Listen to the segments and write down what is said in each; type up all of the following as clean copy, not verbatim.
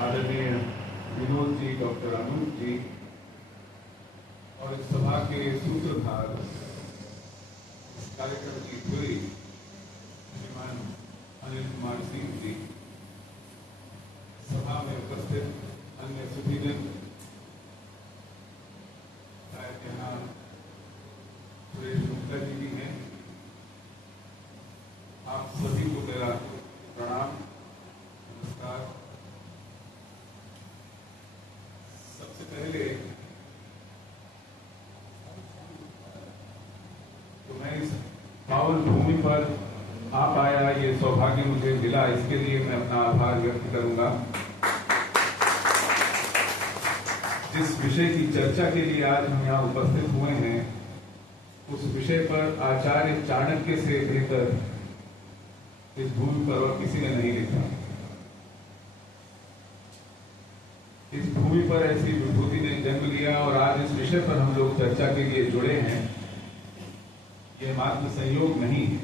आदरणीय विनोद जी, डॉक्टर अनूप जी और इस सभा के सूत्रधार, इस कार्यक्रम की धुरी श्रीमान अनिल कुमार सिंह जी, सभा में उपस्थित अन्य सुधीजन, शायद यहाँ सुरेश गुप्ता जी भी हैं, आप सभी को मेरा प्रणाम, नमस्कार। सबसे पहले तो मैं इस पावन भूमि पर आ पाया, ये सौभाग्य मुझे मिला, इसके लिए मैं अपना आभार व्यक्त करूंगा। जिस विषय की चर्चा के लिए आज हम यहाँ उपस्थित हुए हैं, उस विषय पर आचार्य चाणक्य से बेहतर इस भूमि पर और किसी ने नहीं लिखा। इस भूमि पर ऐसी विभूति ने जन्म लिया और आज इस विषय पर हम लोग चर्चा के लिए जुड़े हैं, ये मात्र संयोग नहीं है।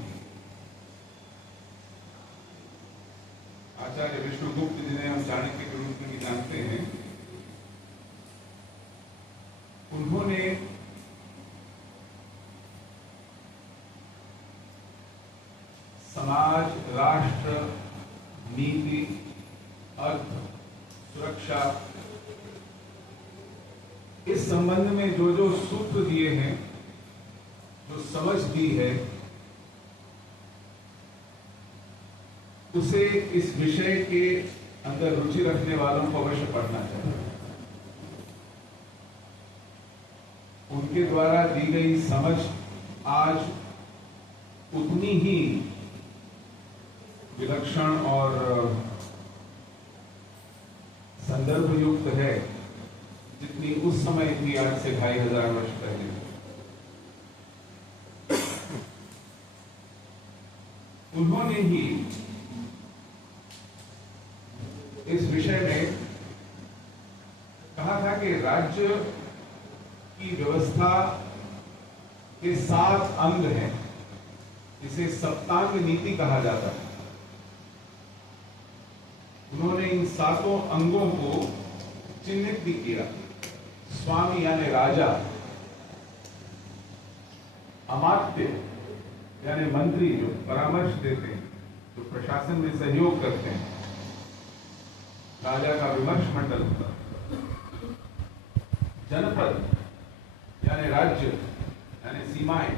आचार्य विष्णुगुप्त जिन्हें हम चाणक्य के रूप में भी जानते हैं, उन्होंने समाज, राष्ट्र, नीति, अर्थ, सुरक्षा, इस संबंध में जो जो सूत्र दिए हैं, जो समझ दी है, उसे इस विषय के अंदर रुचि रखने वालों को अवश्य पढ़ना चाहिए। उनके द्वारा दी गई समझ आज उतनी ही विलक्षण और संदर्भ युक्त है जितनी उस समय थी, आज से 2500 वर्ष पहले। उन्होंने ही इस विषय में कहा था कि राज्य की व्यवस्था के 7 अंग हैं, इसे सप्तांग नीति कहा जाता है। उन्होंने इन 7 अंगों को चिन्हित भी किया। स्वामी यानी राजा, अमात्य यानी मंत्री जो परामर्श देते हैं, जो प्रशासन में सहयोग करते हैं, राजा का विमर्श मंडल होता है। जनपद यानी राज्य यानी सीमाएं,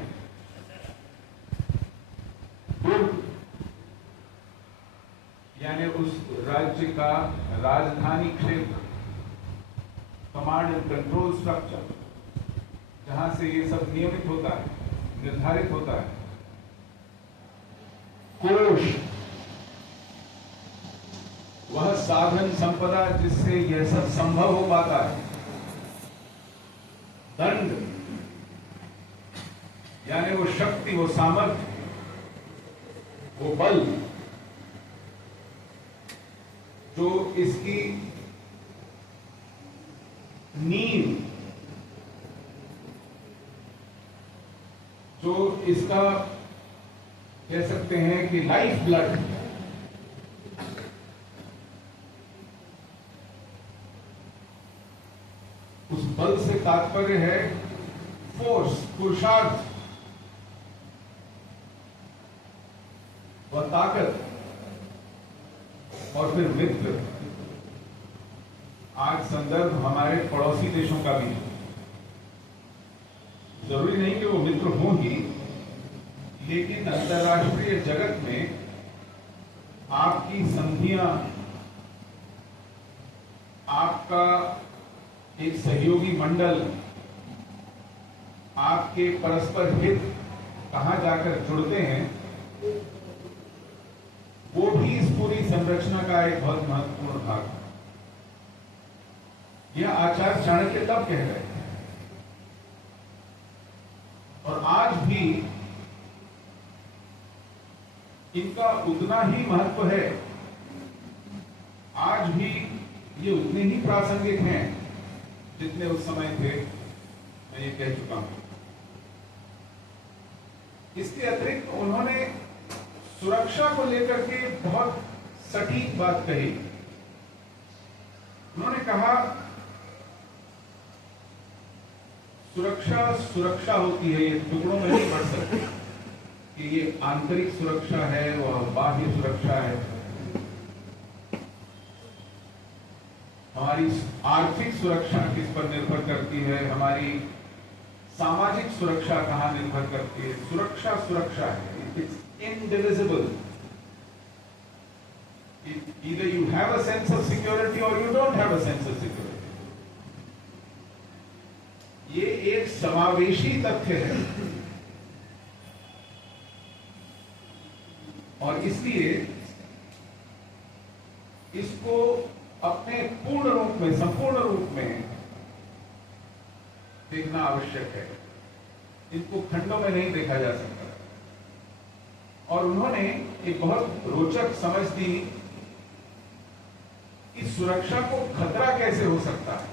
दुर्ग यानी उस राज्य का राजधानी क्षेत्र, कमांड एंड कंट्रोल स्ट्रक्चर, जहां से ये सब नियमित होता है, निर्धारित होता है। कोश, वह साधन संपदा जिससे यह सब संभव हो पाता है। दंड यानी वो शक्ति, वो सामर्थ्य, वो बल जो इसकी नींव, जो इसका कह सकते हैं कि लाइफ ब्लड, उस बल से तात्पर्य है फोर्स, पुरुषार्थ, वह ताकत, और फिर मित्र। आज संदर्भ हमारे पड़ोसी देशों का भी है। जरूरी नहीं कि वो मित्र हों ही, लेकिन अंतर्राष्ट्रीय जगत में आपकी संधियां, आपका एक सहयोगी मंडल, आपके परस्पर हित कहां जाकर जुड़ते हैं, वो भी इस पूरी संरचना का एक बहुत महत्वपूर्ण भाग है। यह आचार्य चाणक्य तब कह रहे थे और आज भी इनका उतना ही महत्व है। आज भी ये उतने ही प्रासंगिक हैं जितने उस समय थे, मैं ये कह चुका हूं। इसके अतिरिक्त उन्होंने सुरक्षा को लेकर के बहुत सटीक बात कही कहा सुरक्षा सुरक्षा होती है, ये टुकड़ों में नहीं बढ़ सकती कि ये आंतरिक सुरक्षा है और बाह्य सुरक्षा है। हमारी आर्थिक सुरक्षा किस पर निर्भर करती है, हमारी सामाजिक सुरक्षा कहां निर्भर करती है। सुरक्षा सुरक्षा है, it's indivisible. Either you have a sense of security or you don't have a sense of security. ये एक समावेशी तथ्य है और इसलिए इसको अपने पूर्ण रूप में, संपूर्ण रूप में देखना आवश्यक है। इनको खंडों में नहीं देखा जा सकता। और उन्होंने एक बहुत रोचक समझ दी कि सुरक्षा को खतरा कैसे हो सकता है,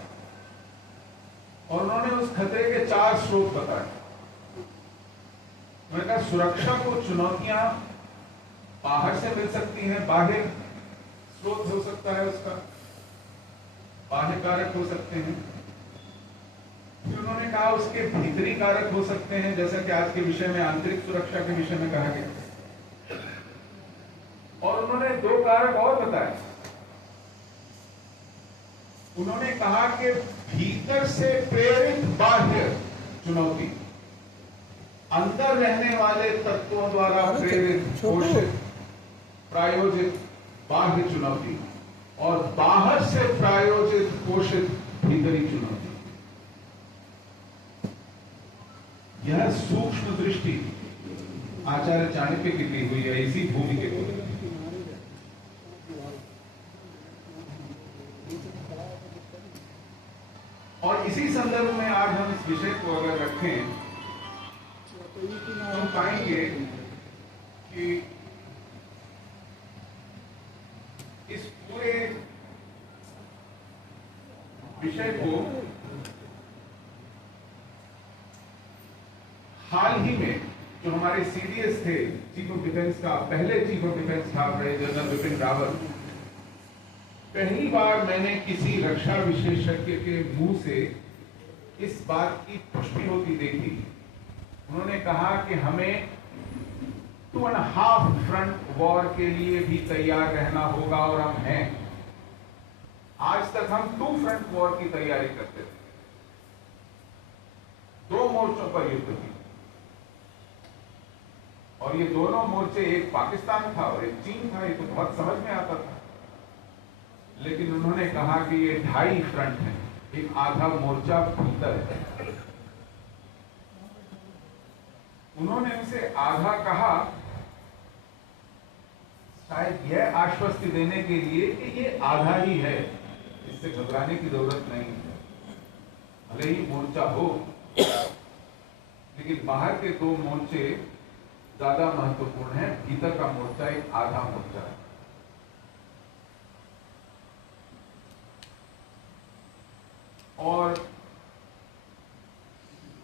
और उन्होंने उस खतरे के 4 स्रोत बताए। उन्होंने कहा सुरक्षा को चुनौतियां बाहर से मिल सकती हैं, बाहर स्रोत हो सकता है, उसका बाह्य कारक हो सकते हैं। फिर उन्होंने कहा उसके भीतरी कारक हो सकते हैं, जैसा कि आज के विषय में आंतरिक सुरक्षा के विषय में कहा गया। और उन्होंने 2 कारक और बताए। उन्होंने कहा कि भीतर से प्रेरित बाह्य चुनौती, अंदर रहने वाले तत्वों द्वारा प्रेरित, पोषित, प्रायोजित बाह्य चुनौती, और बाहर से प्रायोजित, पोषित भीतरी चुनौती। यह सूक्ष्म दृष्टि आचार्य चाणक्य की दी हुई है इसी भूमि के लिए। और इसी संदर्भ में आज हम इस विषय को अगर रखें तो पाएंगे कि इस पूरे विषय को हाल ही में जो हमारे सीडीएस थे, चीफ ऑफ डिफेंस का पहले चीफ ऑफ डिफेंस स्टाफ रहे जनरल बिपिन रावत, पहली बार मैंने किसी रक्षा विशेषज्ञ के मुंह से इस बात की पुष्टि होती देखी। उन्होंने कहा कि हमें 2.5 फ्रंट वॉर के लिए भी तैयार रहना होगा, और हम हैं। आज तक हम 2 फ्रंट वॉर की तैयारी करते थे, 2 मोर्चों पर युद्ध की, और ये दोनों मोर्चे, एक पाकिस्तान था और एक चीन था। ये तो बहुत समझ में आता था। लेकिन उन्होंने कहा कि ये 2.5 फ्रंट है, एक आधा मोर्चा भीतर है। उन्होंने उसे आधा कहा शायद यह आश्वस्ति देने के लिए कि ये आधा ही है, इससे घबराने की जरूरत नहीं है। भले ही मोर्चा हो, लेकिन बाहर के 2 मोर्चे ज्यादा महत्वपूर्ण है, भीतर का मोर्चा एक आधा मोर्चा है। और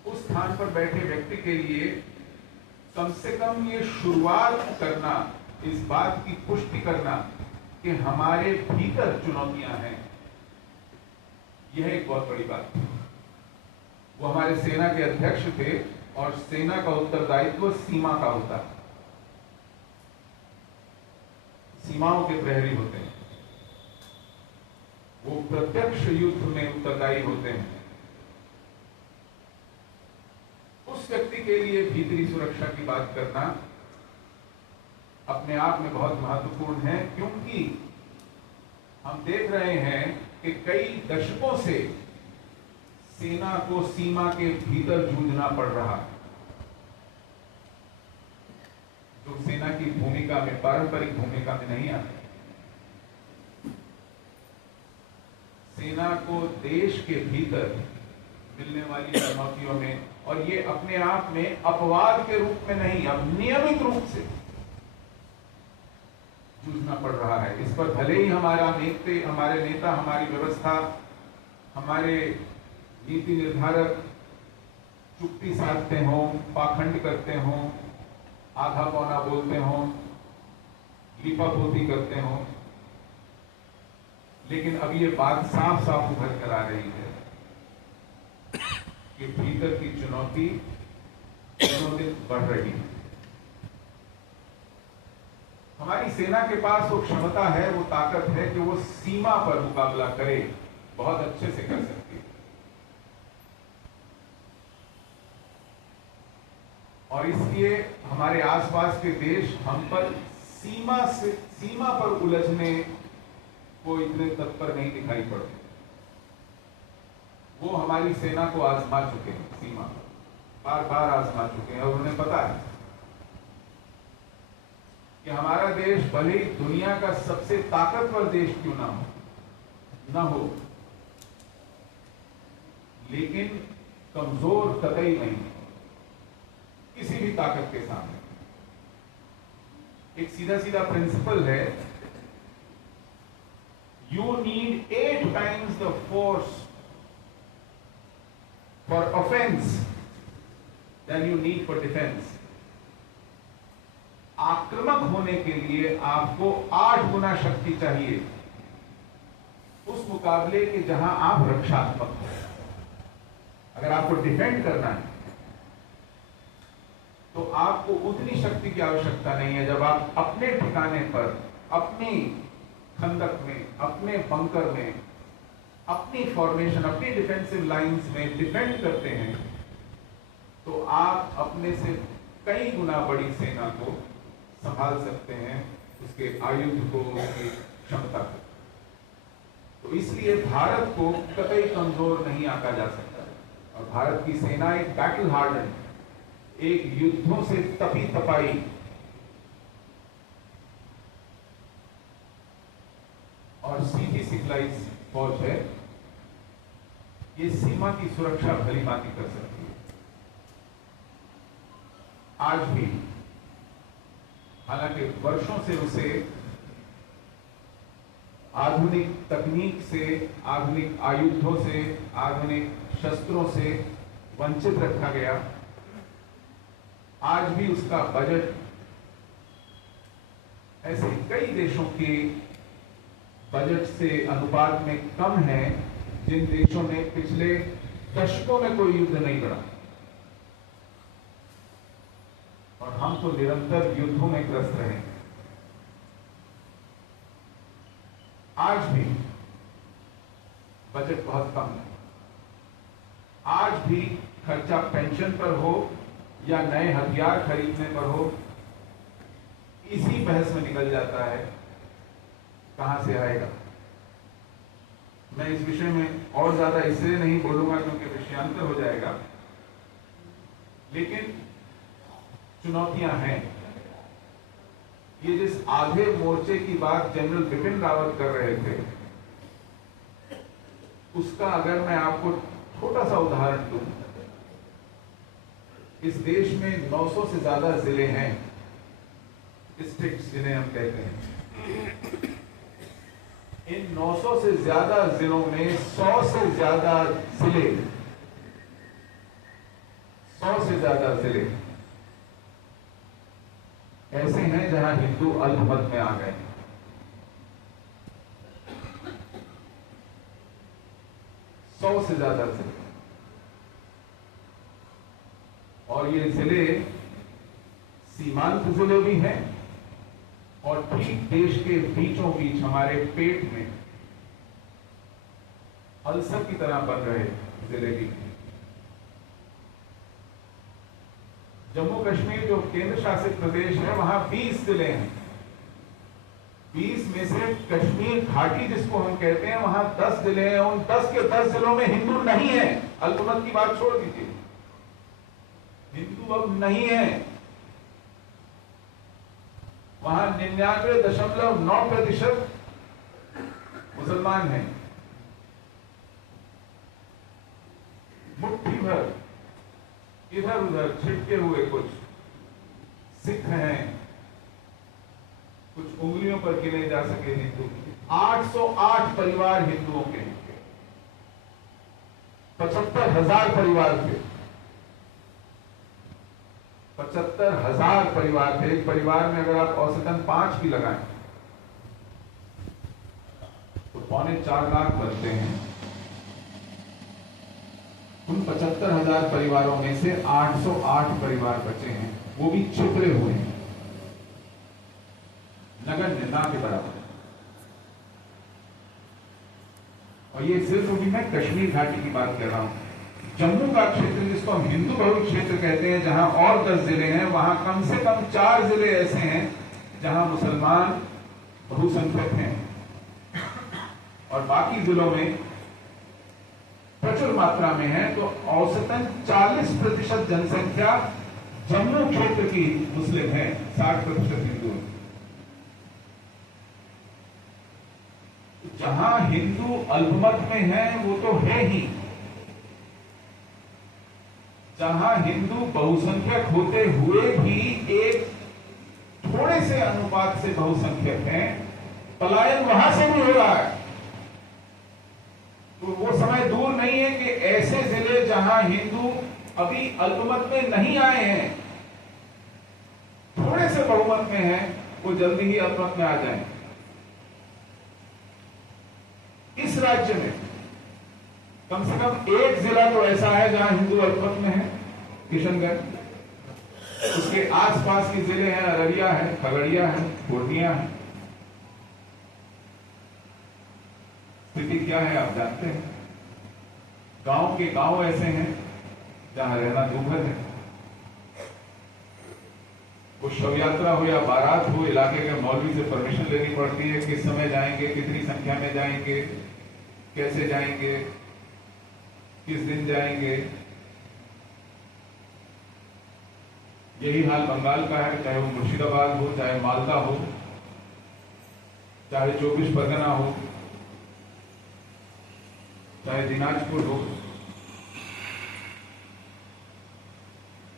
उस स्थान पर बैठे व्यक्ति के लिए कम से कम ये शुरुआत करना, इस बात की पुष्टि करना कि हमारे भीतर चुनौतियां हैं, यह एक बहुत बड़ी बात थी। वो हमारे सेना के अध्यक्ष थे, और सेना का उत्तरदायित्व सीमा का होता है। सीमाओं के प्रहरी होते हैं, वो प्रत्यक्ष युद्ध में उत्तरदायी होते हैं। उस व्यक्ति के लिए भीतरी सुरक्षा की बात करना अपने आप में बहुत महत्वपूर्ण है, क्योंकि हम देख रहे हैं कि कई दशकों से सेना को सीमा के भीतर जूझना पड़ रहा है। जो सेना की भूमिका में, पारंपरिक भूमिका में नहीं आते। सेना को देश के भीतर मिलने वाली चुनौतियों में, और ये अपने आप में अपवाद के रूप में नहीं, अब नियमित रूप से जूझना पड़ रहा है। इस पर भले ही हमारे नेता, हमारी व्यवस्था, हमारे नीति निर्धारक चुप्पी साधते हों, पाखंड करते हों, आधा पौना बोलते हों, लिपापोती करते हों, लेकिन अब ये बात साफ साफ उभर कर आ रही है कि भीतर की चुनौती दिनों दिन बढ़ रही है। हमारी सेना के पास वो क्षमता है, वो ताकत है कि वो सीमा पर मुकाबला करे, बहुत अच्छे से कर सकती है। और इसलिए हमारे आसपास के देश हम पर सीमा पर उलझने को इतने तत्पर नहीं दिखाई पड़ते। वो हमारी सेना को आजमा चुके हैं, सीमा पर बार बार आजमा चुके हैं, और उन्हें पता है कि हमारा देश भले ही दुनिया का सबसे ताकतवर देश क्यों ना हो, लेकिन कमजोर कतई नहीं किसी भी ताकत के सामने। एक सीधा सीधा प्रिंसिपल है, you need 8 times the force for offence than you need for defence. आक्रामक होने के लिए आपको 8 गुना शक्ति चाहिए उस मुकाबले के जहां आप रक्षात्मक हो। अगर आपको डिफेंड करना है तो आपको उतनी शक्ति की आवश्यकता नहीं है। जब आप अपने ठिकाने पर, अपनी खंदक में, अपने बंकर में, अपनी फॉर्मेशन, अपनी डिफेंसिव लाइंस में डिफेंड करते हैं, तो आप अपने से कई गुना बड़ी सेना को संभाल सकते हैं, उसके आयुध को, उसकी क्षमता को। तो इसलिए भारत को कतई कमजोर नहीं आंका जा सकता। और भारत की सेना एक बैटल हार्डन, एक युद्धों से तपी तपाई और सीधी सिखलाई फौज है। ये सीमा की सुरक्षा भली भांति कर सकती है। आज भी हालांकि वर्षों से उसे आधुनिक तकनीक से, आधुनिक आयुधों से, आधुनिक शस्त्रों से वंचित रखा गया। आज भी उसका बजट ऐसे कई देशों के बजट से अनुपात में कम है जिन देशों ने पिछले दशकों में कोई युद्ध नहीं लड़ा। और हम तो निरंतर युद्धों में ग्रस्त रहे। आज भी बजट बहुत कम है। आज भी खर्चा पेंशन पर हो या नए हथियार खरीदने पर हो, इसी बहस में निकल जाता है कहां से आएगा। मैं इस विषय में और ज्यादा इसलिए नहीं बोलूंगा क्योंकि विषयांतर हो जाएगा, लेकिन चुनौतियां हैं। ये जिस आधे मोर्चे की बात जनरल बिपिन रावत कर रहे थे, उसका अगर मैं आपको छोटा सा उदाहरण दूं, इस देश में 900 से ज्यादा जिले हैं, डिस्ट्रिक्ट्स जिन्हें हम कहते हैं। इन 900 से ज्यादा जिलों में 100 से ज्यादा जिले, 100 से ज्यादा जिले ऐसे हैं जहां हिंदू अल्पमत में आ गए। सौ से ज्यादा जिले, और ये जिले सीमांत जिले भी हैं और ठीक देश के बीचों बीच हमारे पेट में अल्सर की तरह बन रहे जिले भी हैं। जम्मू कश्मीर जो केंद्र शासित प्रदेश है, वहां 20 जिले हैं। 20 में से कश्मीर घाटी जिसको हम कहते हैं, वहां 10 जिले हैं। उन 10 के 10 जिलों में हिंदू नहीं है। अल्पमत की बात छोड़ दीजिए, हिंदू अब नहीं है। वहां 99.9% मुसलमान हैं। मुट्ठी भर इधर उधर छिटके हुए कुछ सिख हैं, कुछ उंगलियों पर गिने जा सके हिंदू। 808 परिवार हिंदुओं के, 75,000 परिवार थे। 75,000 परिवार थे। एक परिवार में अगर आप औसतन 5 भी लगाएं तो 4.25 लाख बनते हैं। उन 75,000 परिवारों में से 808 परिवार बचे हैं, वो भी छिपरे हुए हैं, नगण्य ना के बराबर। और ये सिर्फ अभी मैं कश्मीर घाटी की बात कर रहा हूं। जम्मू का क्षेत्र, जिसको हम हिंदू बहुल क्षेत्र कहते हैं, जहां और 10 जिले हैं, वहां कम से कम 4 जिले ऐसे हैं जहां मुसलमान बहुसंख्यक हैं, और बाकी जिलों में प्रचुर मात्रा में है। तो औसतन 40% जनसंख्या जम्मू क्षेत्र की मुस्लिम है, 60% हिंदू है। जहां हिंदू अल्पमत में है वो तो है ही, जहां हिंदू बहुसंख्यक होते हुए भी एक थोड़े से अनुपात से बहुसंख्यक हैं, पलायन वहां से भी हो रहा है। तो वो समय दूर नहीं है कि ऐसे जिले जहां हिंदू अभी अल्पमत में नहीं आए हैं, थोड़े से बहुमत में हैं, वो जल्दी ही अल्पमत में आ जाएं। इस राज्य में कम से कम एक जिला तो ऐसा है जहां हिंदू अल्पमत में है, किशनगंज। उसके आसपास के जिले हैं, अररिया है, खगड़िया है, पूर्णिया है। स्थिति क्या है आप जानते हैं। गांव के गांव ऐसे हैं जहां रहना दुर्भर है। वो शव यात्रा हो या बारात हो, इलाके के मौलवी से परमिशन लेनी पड़ती है, किस समय जाएंगे, कितनी संख्या में जाएंगे, कैसे जाएंगे, किस दिन जाएंगे। यही हाल बंगाल का है, चाहे वो मुर्शिदाबाद हो, चाहे मालदा हो, चाहे 24 परगना हो, चाहे दिनाजपुर हो।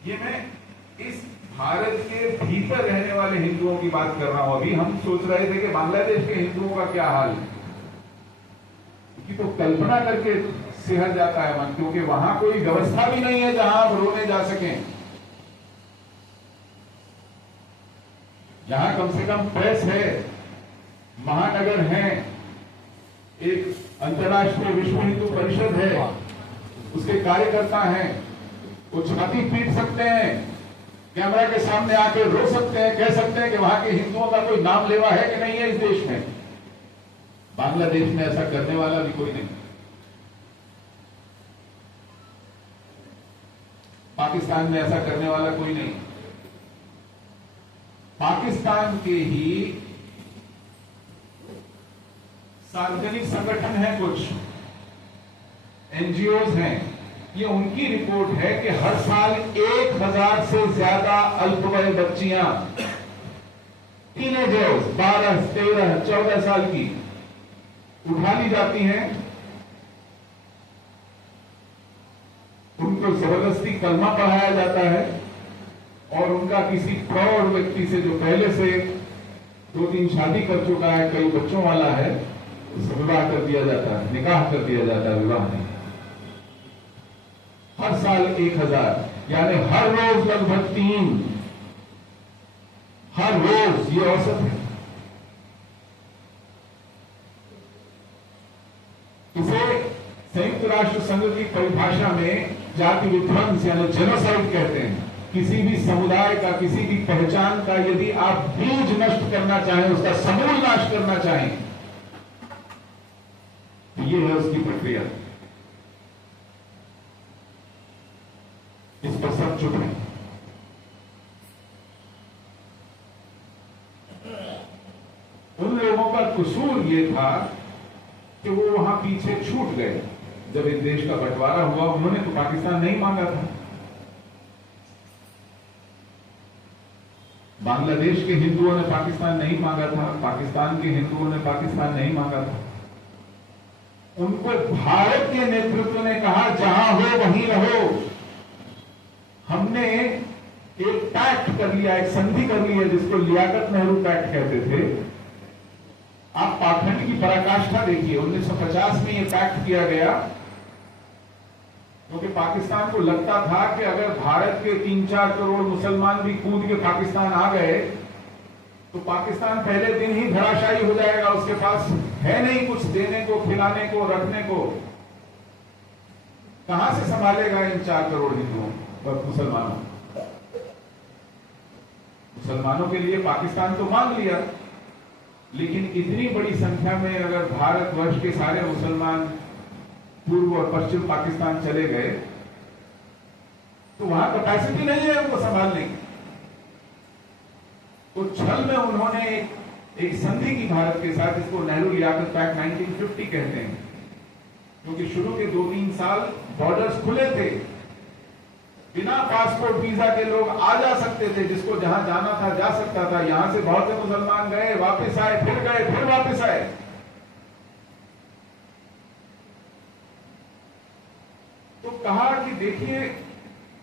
ये मैं इस भारत के भीतर रहने वाले हिंदुओं की बात कर रहा हूं। अभी हम सोच रहे थे कि बांग्लादेश के हिंदुओं का क्या हाल है, कि तो कल्पना करके सिहर जाता है मन, क्योंकि वहां कोई व्यवस्था भी नहीं है जहां आप रोने जा सकें। यहां कम से कम प्रेस है, महानगर है, एक अंतर्राष्ट्रीय विश्व हिंदू परिषद है, उसके कार्यकर्ता हैं, वो छाती पीट सकते हैं, कैमरा के सामने आके रो सकते हैं, कह सकते हैं कि वहां के हिंदुओं का कोई नाम लेवा है कि नहीं है इस देश में। बांग्लादेश में ऐसा करने वाला भी कोई नहीं, पाकिस्तान में ऐसा करने वाला कोई नहीं। पाकिस्तान के ही सार्वजनिक संगठन है, कुछ एनजीओज हैं, ये उनकी रिपोर्ट है कि हर साल 1000 से ज्यादा अल्पवय बच्चियां, टीनेजर्स 12, 13, 14 साल की उठा ली जाती हैं, उनको जबरदस्ती कलमा पढ़ाया जाता है और उनका किसी प्रौढ़ व्यक्ति से जो पहले से 2-3 शादी कर चुका है, कई बच्चों वाला है, उससे विवाह कर दिया जाता है, निकाह कर दिया जाता है, विवाह नहीं। हर साल 1000, यानी हर रोज लगभग 3, हर रोज, ये औसत है। इसे संयुक्त राष्ट्र संघ की परिभाषा में जाति विध्वंस यानी जेनोसाइड कहते हैं। किसी भी समुदाय का, किसी भी पहचान का यदि आप बीज नष्ट करना चाहें, उसका समूल नाश करना चाहें, तो ये है उसकी प्रक्रिया। इस पर सब चुप है। उन लोगों का कसूर ये था कि वो वहां पीछे छूट गए। जब इस देश का बंटवारा हुआ, उन्होंने तो पाकिस्तान नहीं मांगा था। बांग्लादेश के हिंदुओं ने पाकिस्तान नहीं मांगा था, पाकिस्तान के हिंदुओं ने पाकिस्तान नहीं मांगा था। उनको भारत के नेतृत्व ने कहा जहां हो वहीं रहो। हमने एक पैक्ट कर लिया, एक संधि कर ली है, जिसको लियाकत नेहरू पैक्ट कहते थे। आप पाखंड की पराकाष्ठा देखिए, 1950 में यह पैक्ट किया गया, क्योंकि पाकिस्तान को लगता था कि अगर भारत के 3-4 करोड़ मुसलमान भी कूद के पाकिस्तान आ गए तो पाकिस्तान पहले दिन ही धराशायी हो जाएगा, उसके पास है नहीं कुछ देने को, खिलाने को, रखने को, कहां से संभालेगा इन 4 करोड़ हिंदुओं व मुसलमानों? मुसलमानों के लिए पाकिस्तान तो मांग लिया, लेकिन इतनी बड़ी संख्या में अगर भारतवर्ष के सारे मुसलमान पूर्व और पश्चिम पाकिस्तान चले गए तो वहां कैपेसिटी नहीं है उनको संभालने की। तो छल में उन्होंने एक संधि की भारत के साथ, जिसको नेहरू लियाकत पैक्ट 1950 कहते हैं, क्योंकि शुरू के 2-3 साल बॉर्डर्स खुले थे, बिना पासपोर्ट वीजा के लोग आ जा सकते थे, जिसको जहां जाना था जा सकता था। यहां से बहुत से मुसलमान गए, वापस आए, फिर गए, फिर वापस आए। तो कहा कि देखिए,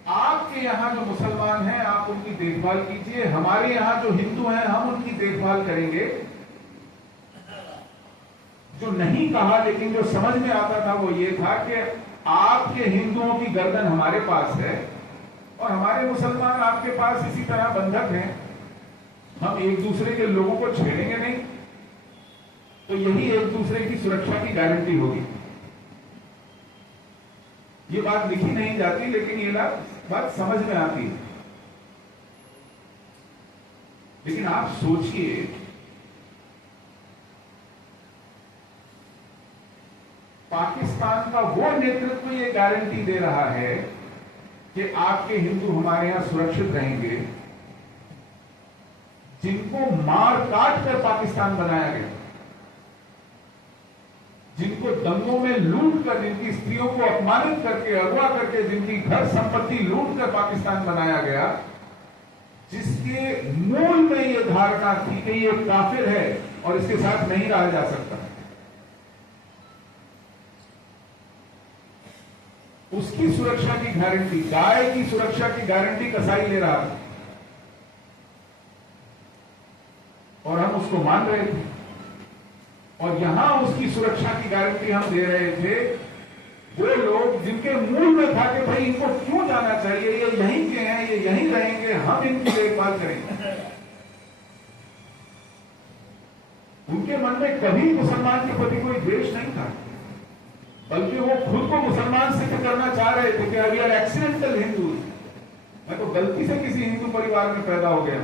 आपके यहां जो मुसलमान हैं आप उनकी देखभाल कीजिए, हमारे यहां जो हिंदू हैं हम उनकी देखभाल करेंगे। जो नहीं कहा लेकिन जो समझ में आता था वो ये था कि आपके हिंदुओं की गर्दन हमारे पास है और हमारे मुसलमान आपके पास इसी तरह बंधक हैं, हम एक दूसरे के लोगों को छेड़ेंगे नहीं, तो यही एक दूसरे की सुरक्षा की गारंटी होगी। ये बात लिखी नहीं जाती, लेकिन ये बात समझ में आती है। लेकिन आप सोचिए, पाकिस्तान का वो नेतृत्व ये गारंटी दे रहा है कि आपके हिंदू हमारे यहां सुरक्षित रहेंगे, जिनको मार काट कर पाकिस्तान बनाया गया, जिनको दंगों में लूट कर, जिनकी स्त्रियों को अपमानित करके, अगवा करके, जिनकी घर संपत्ति लूट कर पाकिस्तान बनाया गया, जिसके मूल में यह धारणा थी कि ये काफिर है और इसके साथ नहीं रहा जा सकता, उसकी सुरक्षा की गारंटी, गाय की सुरक्षा की गारंटी कसाई ले रहा था और हम उसको मान रहे थे। और यहां उसकी सुरक्षा की गारंटी हम दे रहे थे वो लोग जिनके मूल में था कि भाई इनको क्यों जाना चाहिए, ये यहीं के हैं, ये यहीं रहेंगे, हम इनकी देखभाल करेंगे। उनके मन में कभी मुसलमान के प्रति कोई द्वेष नहीं था, बल्कि वो खुद को मुसलमान सिद्ध करना चाह रहे थे कि वी आर एक्सीडेंटल हिंदू, मैं तो गलती से किसी हिंदू परिवार में पैदा हो गया।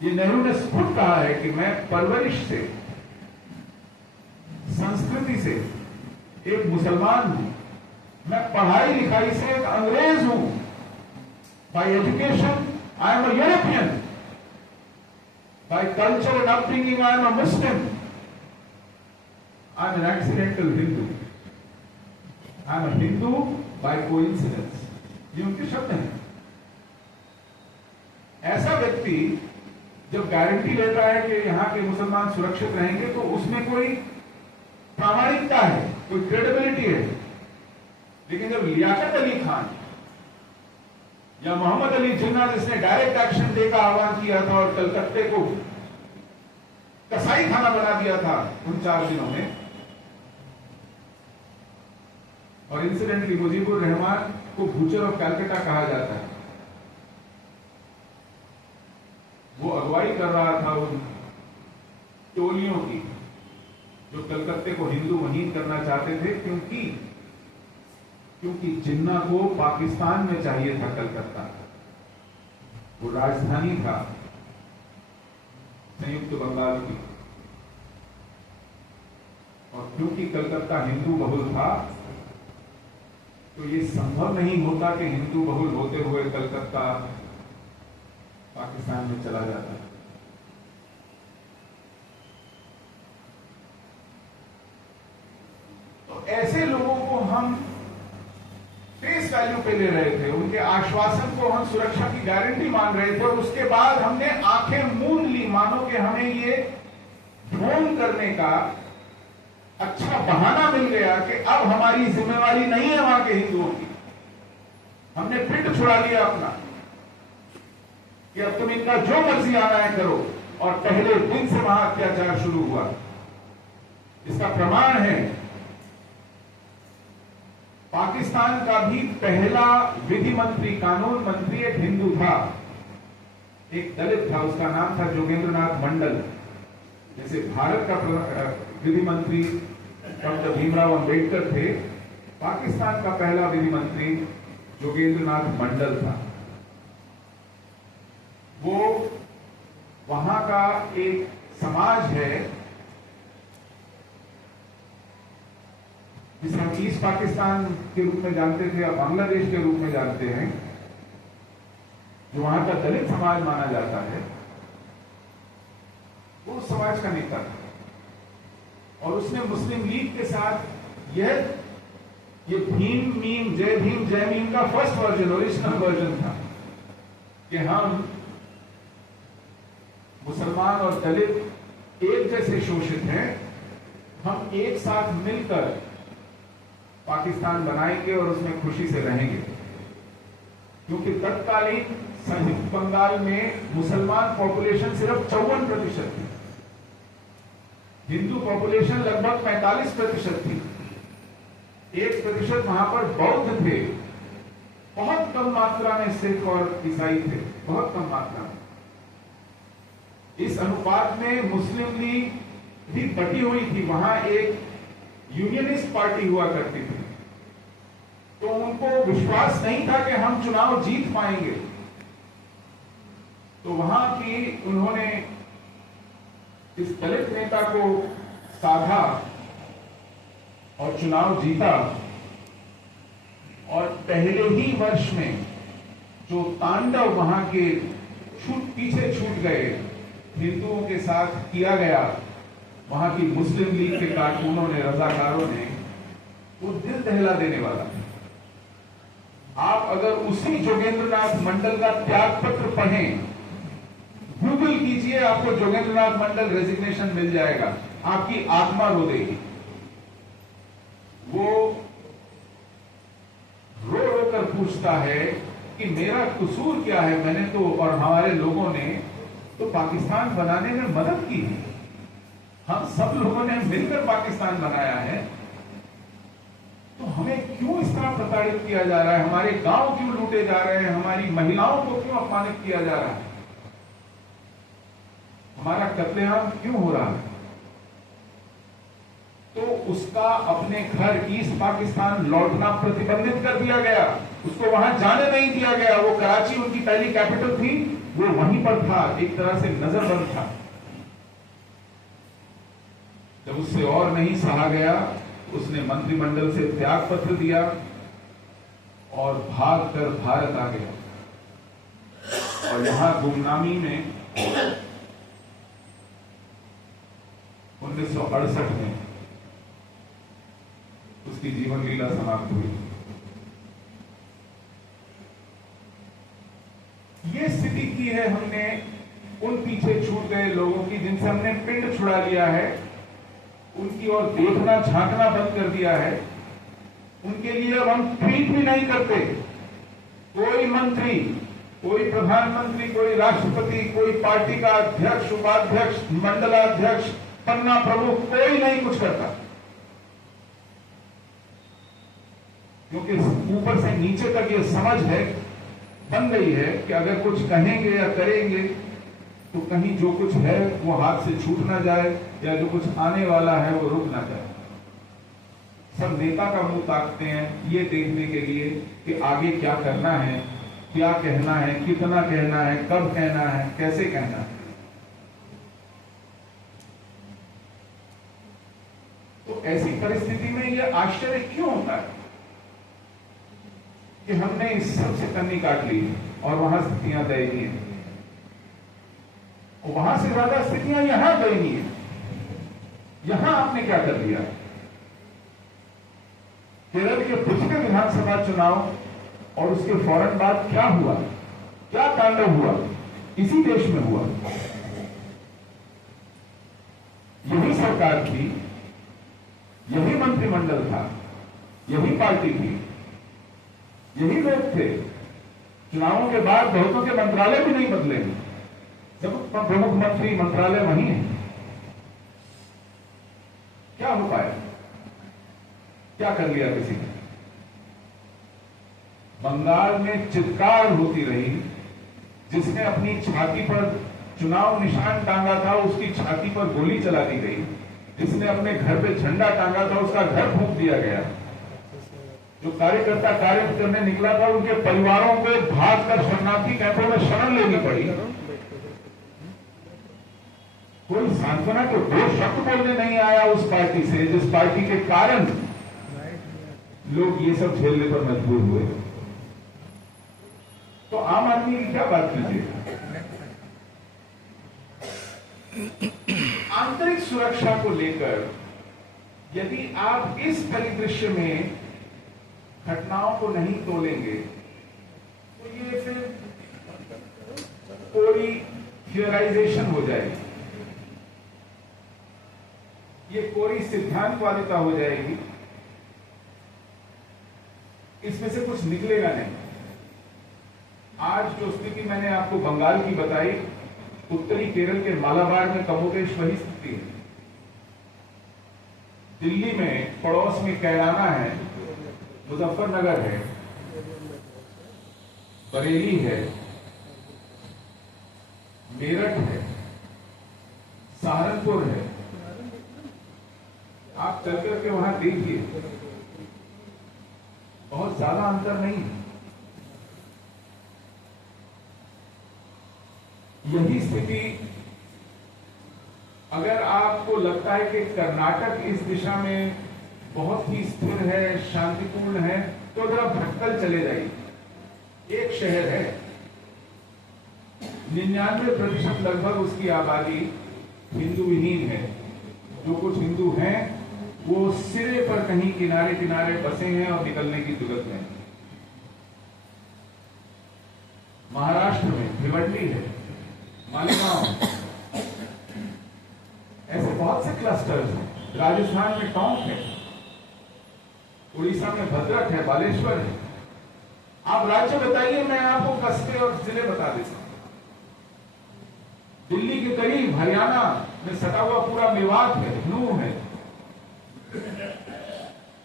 ये नेहरू ने खुद कहा है कि मैं परवरिश से, संस्कृति से एक मुसलमान हूं, मैं पढ़ाई लिखाई से एक अंग्रेज हूं, by education I am a European, by culture and upbringing I am a Muslim, I am an accidental Hindu, I am a Hindu by coincidence. ये उनके शब्द हैं। ऐसा व्यक्ति जब गारंटी लेता है कि यहां के मुसलमान सुरक्षित रहेंगे तो उसमें कोई प्रामाणिकता है, कोई क्रेडिबिलिटी है। लेकिन जब लियाकत अली खान या मोहम्मद अली जिन्ना, जिसने डायरेक्ट एक्शन डे का आह्वान किया था और कलकत्ते को कसाई खाना बना दिया था उन 4 दिनों में, और इंसिडेंटली मुजीबुर रहमान को भूचर ऑफ कैलकाटा कहा जाता है, वो अगुवाई कर रहा था उन टोलियों की जो कलकत्ते को हिंदू वहीन करना चाहते थे, क्योंकि जिन्ना को पाकिस्तान में चाहिए था कलकत्ता, वो राजधानी था संयुक्त बंगाल की, और क्योंकि कलकत्ता हिंदू बहुल था तो ये संभव नहीं होता कि हिंदू बहुल होते हुए कलकत्ता पाकिस्तान में चला जाता है। तो ऐसे लोगों को हम फेस वैल्यू पे ले रहे थे, उनके आश्वासन को हम सुरक्षा की गारंटी मान रहे थे, और उसके बाद हमने आंखें मूंद ली, मानो कि हमें ये ढोंग करने का अच्छा बहाना मिल गया कि अब हमारी जिम्मेवारी नहीं है वहां के हिंदुओं की, हमने पिंड छुड़ा लिया अपना कि अब तुम इनका जो मर्जी आना है करो, और पहले दिन से वहां अत्याचार शुरू हुआ। इसका प्रमाण है पाकिस्तान का भी पहला विधि मंत्री, कानून मंत्री एक हिंदू था, एक दलित था, उसका नाम था जोगेंद्र नाथ मंडल, जैसे भारत का विधि मंत्री डॉक्टर भीमराव अंबेडकर थे, पाकिस्तान का पहला विधि मंत्री जोगेंद्रनाथ मंडल था। वो वहां का एक समाज है जिसे हम ईस्ट पाकिस्तान के रूप में जानते थे या बांग्लादेश के रूप में जानते हैं, जो वहां का दलित समाज माना जाता है, वो उस समाज का नेता था। और उसने मुस्लिम लीग के साथ ये भीम मीम जय मीम का फर्स्ट वर्जन, ओरिजिनल वर्जन था कि हम मुसलमान और दलित एक जैसे शोषित हैं, हम एक साथ मिलकर पाकिस्तान बनाएंगे और उसमें खुशी से रहेंगे। क्योंकि तत्कालीन संयुक्त बंगाल में मुसलमान पॉपुलेशन सिर्फ 54% थी, हिंदू पॉपुलेशन लगभग 45% थी, 1% वहां पर बौद्ध थे, बहुत कम मात्रा में सिख और ईसाई थे, बहुत कम मात्रा में। इस अनुपात में मुस्लिम लीग भी बटी हुई थी। वहां एक यूनियनिस्ट पार्टी हुआ करती थी, तो उनको विश्वास नहीं था कि हम चुनाव जीत पाएंगे। तो वहां की उन्होंने इस दलित नेता को साधा और चुनाव जीता। और पहले ही वर्ष में जो तांडव वहां के पीछे छूट गए हिंदुओं के साथ किया गया, वहां की मुस्लिम लीग के कारकुनों ने, रजाकारों ने, वो दिल दहला देने वाला। आप अगर उसी जोगेंद्रनाथ मंडल का त्याग पत्र पढ़ें, गूगल कीजिए, आपको जोगेंद्रनाथ मंडल रेजिग्नेशन मिल जाएगा, आपकी आत्मा रो देगी। वो रो रो कर पूछता है कि मेरा कसूर क्या है, मैंने तो और हमारे लोगों ने तो पाकिस्तान बनाने में मदद की है, हम सब लोगों ने मिलकर पाकिस्तान बनाया है, तो हमें क्यों इस तरह प्रताड़ित किया जा रहा है, हमारे गांव क्यों लूटे जा रहे हैं, हमारी महिलाओं को क्यों अपमानित किया जा रहा है, हमारा कत्लेआम क्यों हो रहा है। तो उसका अपने घर ईस्ट पाकिस्तान लौटना प्रतिबंधित कर दिया गया, उसको वहां जाने नहीं दिया गया। वो कराची उनकी पहली कैपिटल थी, वो वहीं पर था, एक तरह से नजरबंद था। जब उससे और नहीं सहा गया, उसने मंत्रिमंडल से त्याग पत्र दिया और भागकर भारत आ गया। और यहां गुमनामी में 1968 में उसकी जीवन लीला समाप्त हुई। ये स्थिति की है हमने उन पीछे छूट गए लोगों की, जिनसे हमने पिंड छुड़ा लिया है, उनकी ओर देखना झांकना बंद कर दिया है। उनके लिए अब हम ट्वीट भी नहीं करते। कोई मंत्री, कोई प्रधानमंत्री, कोई राष्ट्रपति, कोई पार्टी का अध्यक्ष, उपाध्यक्ष, मंडलाध्यक्ष, पन्ना प्रमुख, कोई नहीं कुछ करता, क्योंकि ऊपर से नीचे तक ये समझ है, बन गई है कि अगर कुछ कहेंगे या करेंगे तो कहीं जो कुछ है वो हाथ से छूट ना जाए, या जो कुछ आने वाला है वो रुक ना जाए। सब नेता का मुंह ताकते हैं ये देखने के लिए कि आगे क्या करना है, क्या कहना है, कितना कहना है, कब कहना है, कैसे कहना है। तो ऐसी परिस्थिति में यह आश्चर्य क्यों होता है कि हमने इस सबसे कन्नी काट ली और वहां स्थितियां दयनीय हैं, और वहां से ज्यादा स्थितियां यहां दयनीय हैं। यहां आपने क्या कर दिया? केरल के पिछले विधानसभा चुनाव और उसके फौरन बाद क्या हुआ, क्या तांडव हुआ, इसी देश में हुआ। यही सरकार थी, यही मंत्रिमंडल था, यही पार्टी थी, यही लोग थे। चुनावों के बाद बहुतों के मंत्रालय भी नहीं बदले, जब प्रमुख मंत्री मंत्रालय वही है। क्या हो पाया? क्या कर लिया किसी ने? बंगाल में चित्कार होती रही, जिसने अपनी छाती पर चुनाव निशान टांगा था उसकी छाती पर गोली चला दी गई, जिसने अपने घर पे झंडा टांगा था उसका घर फूंक दिया गया, जो कार्यकर्ता कार्य करने निकला था उनके परिवारों को भागकर शरणार्थी कैंपों में शरण लेनी पड़ी। कोई सांत्वना को दो शब्द बोलने नहीं आया उस पार्टी से, जिस पार्टी के कारण लोग ये सब झेलने पर मजबूर हुए। तो आम आदमी की क्या बात कीजिए। आंतरिक सुरक्षा को लेकर यदि आप इस परिदृश्य में घटनाओं को नहीं तोलेंगे तो ये फिर कोई थियराइजेशन हो जाएगी, ये कोई सिद्धांतवादिता हो जाएगी, इसमें से कुछ निकलेगा नहीं। आज जो स्थिति मैंने आपको बंगाल की बताई, उत्तरी केरल के मालाबार में कमोबेश वही स्थिति है। दिल्ली में पड़ोस में कैराना है, मुजफ्फरनगर है, बरेली है, मेरठ है, सहारनपुर है। आप चल करके वहां देखिए, बहुत ज्यादा अंतर नहीं है। यही स्थिति अगर आपको लगता है कि कर्नाटक इस दिशा में बहुत ही स्थिर है, शांतिपूर्ण है, तो अगर आप भटकल चले जाइए। एक शहर है, 99% लगभग उसकी आबादी हिंदू विहीन है। जो कुछ हिंदू हैं वो सिरे पर कहीं किनारे किनारे बसे हैं और निकलने की जरूरत नहीं। महाराष्ट्र में भिवंडी है, मालेगांव, ऐसे बहुत से क्लस्टर्स हैं। राजस्थान में टोंक है, उड़ीसा में भद्रक है, बालेश्वर है। आप राज्य बताइए, मैं आपको कस्बे और जिले बता देता हूं। दिल्ली के करीब हरियाणा में सटा हुआ पूरा मेवात है, नूह है।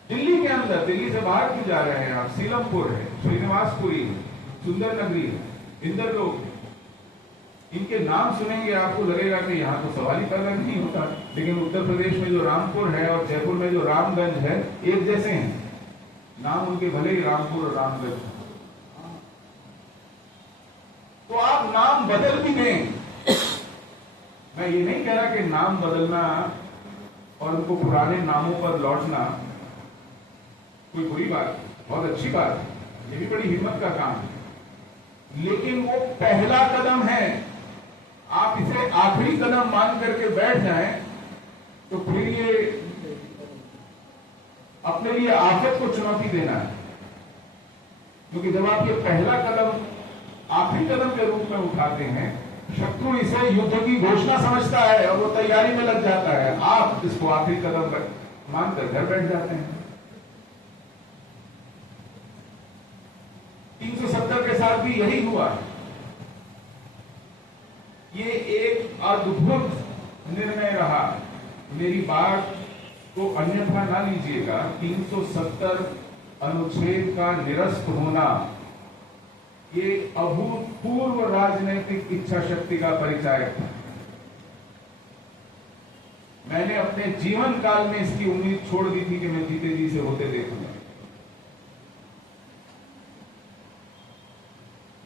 दिल्ली के अंदर, दिल्ली से बाहर क्यों जा रहे हैं आप, सीलमपुर है, श्रीनिवासपुरी है, सुंदर नगरी है, इंदरलोक है। इनके नाम सुनेंगे आपको लगेगा कि यहां तो सवाल ही पैदा नहीं होता, लेकिन उत्तर प्रदेश में जो रामपुर है और जयपुर में जो रामगंज है एक जैसे हैं। नाम उनके भले ही रामपुर और रामगंज, तो आप नाम बदल भी दें। मैं ये नहीं कह रहा कि नाम बदलना और उनको पुराने नामों पर लौटना कोई बुरी बात, बहुत अच्छी बात है, ये भी बड़ी हिम्मत का काम है, लेकिन वो पहला कदम है। आप इसे आखिरी कदम मान करके बैठ जाएं तो फिर ये अपने लिए आफत को चुनौती देना है। क्योंकि जब आप ये पहला कदम आखिरी कदम के रूप में उठाते हैं, शत्रु इसे युद्ध की घोषणा समझता है और वो तैयारी में लग जाता है। आप इसको आखिरी कदम मानकर घर बैठ जाते हैं। 370 के साथ भी यही हुआ। ये एक अद्भुत निर्णय रहा। मेरी बात को अन्यथा ना लीजिएगा। 370 अनुच्छेद का निरस्त होना ये अभूतपूर्व राजनीतिक इच्छा शक्ति का परिचायक था। मैंने अपने जीवन काल में इसकी उम्मीद छोड़ दी थी कि मैं जीते जी से होते देखूंगा।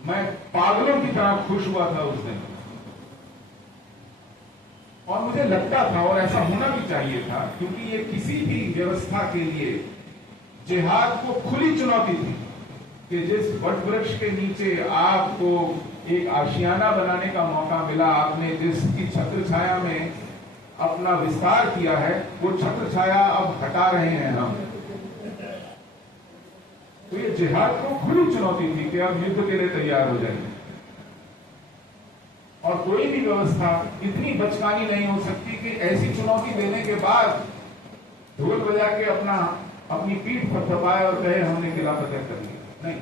मैं पागलों की तरह खुश हुआ था उस दिन, और मुझे लगता था और ऐसा होना भी चाहिए था, क्योंकि ये किसी भी व्यवस्था के लिए जिहाद को खुली चुनौती थी कि जिस वट वृक्ष के नीचे आपको एक आशियाना बनाने का मौका मिला, आपने जिसकी छत्र छाया में अपना विस्तार किया है, वो छत्र छाया अब हटा रहे हैं हम। तो ये जिहाद को खुली चुनौती थी कि अब युद्ध के लिए तैयार हो जाएंगे, और कोई भी व्यवस्था इतनी बचकानी नहीं हो सकती कि ऐसी चुनौती देने के बाद ढोल बजा के अपनी पीठ थपथपाए और कहे हमने किला फतेह कर लिया। नहीं,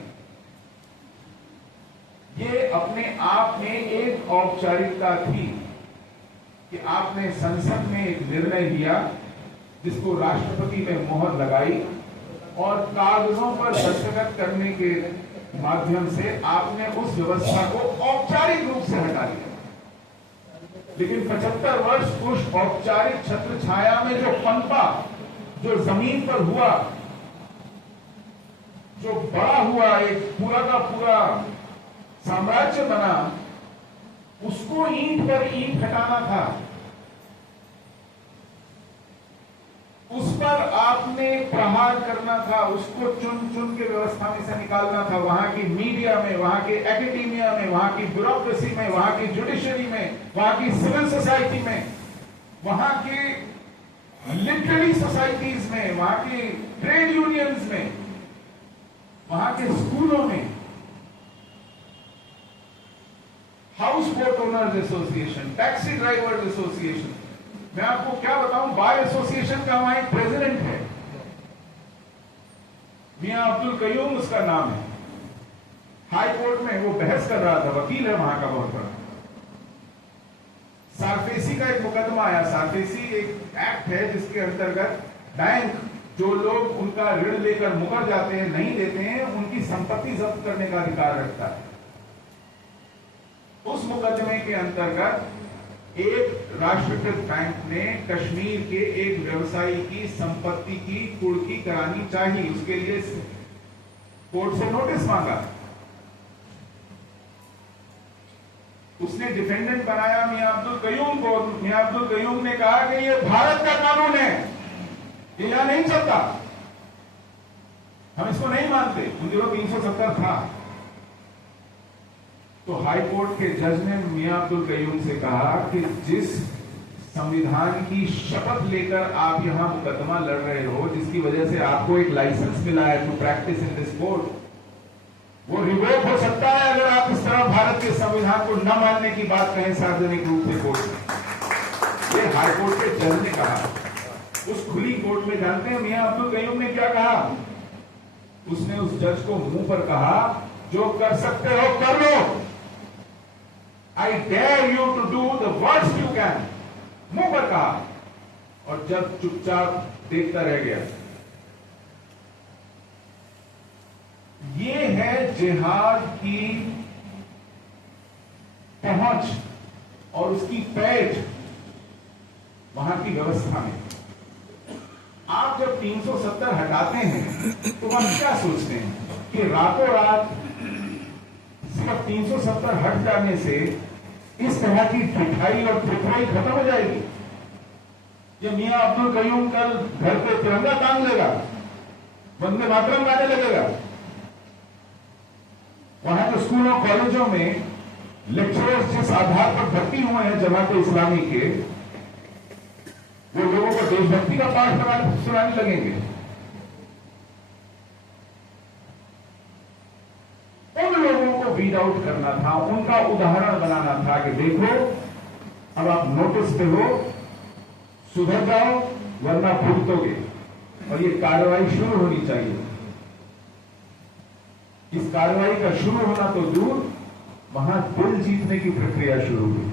ये अपने आप में एक औपचारिकता थी कि आपने संसद में एक निर्णय लिया, जिसको राष्ट्रपति ने मोहर लगाई, और कागजों पर दस्तखत करने के माध्यम से आपने उस व्यवस्था को औपचारिक रूप से हटा दिया। लेकिन 75 वर्ष उस औपचारिक छत्र छाया में जो पनपा, जो जमीन पर हुआ, जो बड़ा हुआ, एक पूरा का पूरा साम्राज्य बना, उसको ईंट पर ईंट हटाना था। उस पर आपने प्रहार करना था, उसको चुन चुन के व्यवस्था में से निकालना था। वहां की मीडिया में, वहां के एकेडेमिया में, वहां की ब्यूरोक्रेसी में, वहां की जुडिशरी में, वहां की सिविल सोसाइटी में, वहां की लिटरेरी सोसाइटीज में, वहां की ट्रेड यूनियंस में, वहां के स्कूलों में, house boat owners association, taxi drivers association, मैं आपको क्या बताऊं, बार एसोसिएशन का वहां एक प्रेसिडेंट है, मियां अब्दुल कयूम उसका नाम है। हाई कोर्ट में वो बहस कर रहा था, वकील है वहां का बहुत बड़ा। सारफेसी का एक मुकदमा आया। सारफेसी एक एक्ट है जिसके अंतर्गत बैंक, जो लोग उनका ऋण लेकर मुकर जाते हैं, नहीं देते हैं, उनकी संपत्ति जब्त करने का अधिकार रखता है। उस मुकदमे के अंतर्गत एक राष्ट्रीयकृत बैंक ने कश्मीर के एक व्यवसायी की संपत्ति की कुर्की करानी चाहिए, उसके लिए कोर्ट से नोटिस मांगा। उसने डिफेंडेंट बनाया मियां अब्दुल कयूम को। मियां अब्दुल कयूम ने कहा कि ये भारत का कानून है, ये यहां नहीं चलता, हम इसको नहीं मानते। उन दिनों 370 था। तो हाई कोर्ट के जज ने मियां अब्दुल कयूम से कहा कि जिस संविधान की शपथ लेकर आप यहां मुकदमा लड़ रहे हो, जिसकी वजह से आपको एक लाइसेंस मिला है to practice in this court, वो रिवोक हो सकता है अगर आप इस तरह भारत के संविधान को न मानने की बात कहें सार्वजनिक रूप से कोर्ट में। ये हाई कोर्ट के जज ने कहा। उस खुली कोर्ट में जानते हैं मियां अब्दुल कयूम ने क्या कहा? उसने उस जज को मुंह पर कहा, जो कर सकते हो कर लो, I dare you to do the worst you can, मुंह पर कहा, और जब चुपचाप देखता रह गया। ये है जिहाद की पहुंच और उसकी पैठ वहां की व्यवस्था में। आप जब 370 हटाते हैं तो आप क्या सोचते हैं कि रातों रात सिर्फ 370 हट जाने से इस तरह की ठिठाई और ठिठुराई खत्म हो जाएगी? ये मियां अब्दुल कयूम कल घर पे तिरंगा टांग लेगा, वंदे मातरम गाने लगेगा, वहां के स्कूलों कॉलेजों में लेक्चरर्स जिस आधार पर भर्ती हुए हैं जमात इस्लामी के, वो लोगों को देशभक्ति का पाठ सुनाने लगेंगे। उन लोगों को वीड आउट करना था, उनका उदाहरण बनाना था कि देखो अब आप नोटिस पे हो, सुधर जाओ वरना भुगतोगे, और ये कार्रवाई शुरू होनी चाहिए। इस कार्रवाई का शुरू होना तो दूर, वहां दिल जीतने की प्रक्रिया शुरू हुई।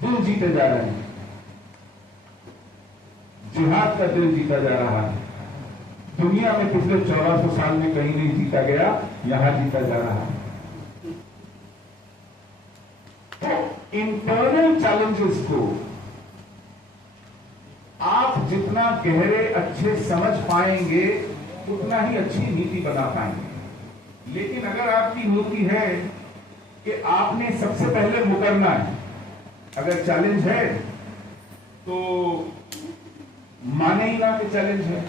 दिल जीते जा रहे हैं, जिहाद का दिल जीता जा रहा है। दुनिया में पिछले 1400 साल में कहीं नहीं जीता गया, यहां जीता जा रहा है। तो इंटरनल चैलेंजेस को आप जितना गहरे अच्छे समझ पाएंगे उतना ही अच्छी नीति बना पाएंगे। लेकिन अगर आपकी नीति है कि आपने सबसे पहले मुकरना है, अगर चैलेंज है तो माने ही ना कि चैलेंज है।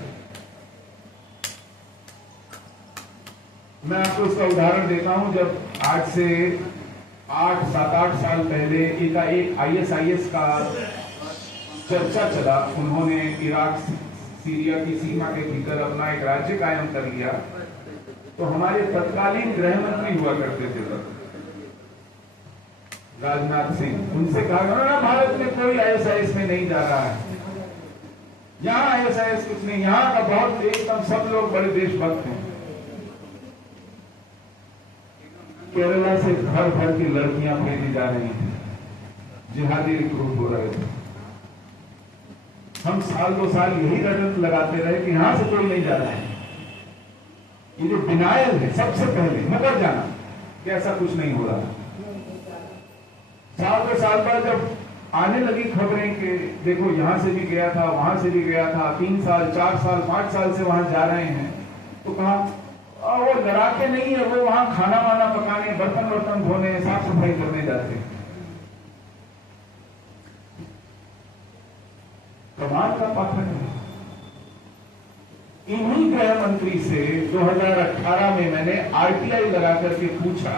मैं आपको इसका उदाहरण देता हूं। जब आज से 7-8 साल पहले एक ISIS का चर्चा चला, उन्होंने इराक सीरिया की सीमा के भीतर अपना एक राज्य कायम कर लिया, तो हमारे तत्कालीन गृह मंत्री हुआ करते थे राजनाथ सिंह, उनसे कहा ना भारत में कोई ISIS में नहीं जा रहा है, यहां ISIS कुछ नहीं, यहां का बहुत एकदम सब लोग बड़े देशभक्त हैं। केरला से घर भर की लड़कियां भेजी जा रही थी, जिहादी रिक्रूट हो रहे थे। हम साल 2 साल यही रटन लगाते रहे कि यहां से कोई नहीं जा रहा है। ये जो डिनायल है, सबसे पहले मुकर जाना कि ऐसा कुछ नहीं हो रहा। साल के साल बाद जब आने लगी खबरें कि देखो यहां से भी गया था, वहां से भी गया था, 3 साल 4 साल 5 साल से वहां जा रहे हैं, तो कहा वो लड़ाके नहीं है, वो वहां खाना वाना पकाने, बर्तन वर्तन धोने, साफ सफाई करने जाते हैं। कमाल का पाखंड है। इन्हीं गृह मंत्री से 2018 में मैंने आरटीआई लगा करके पूछा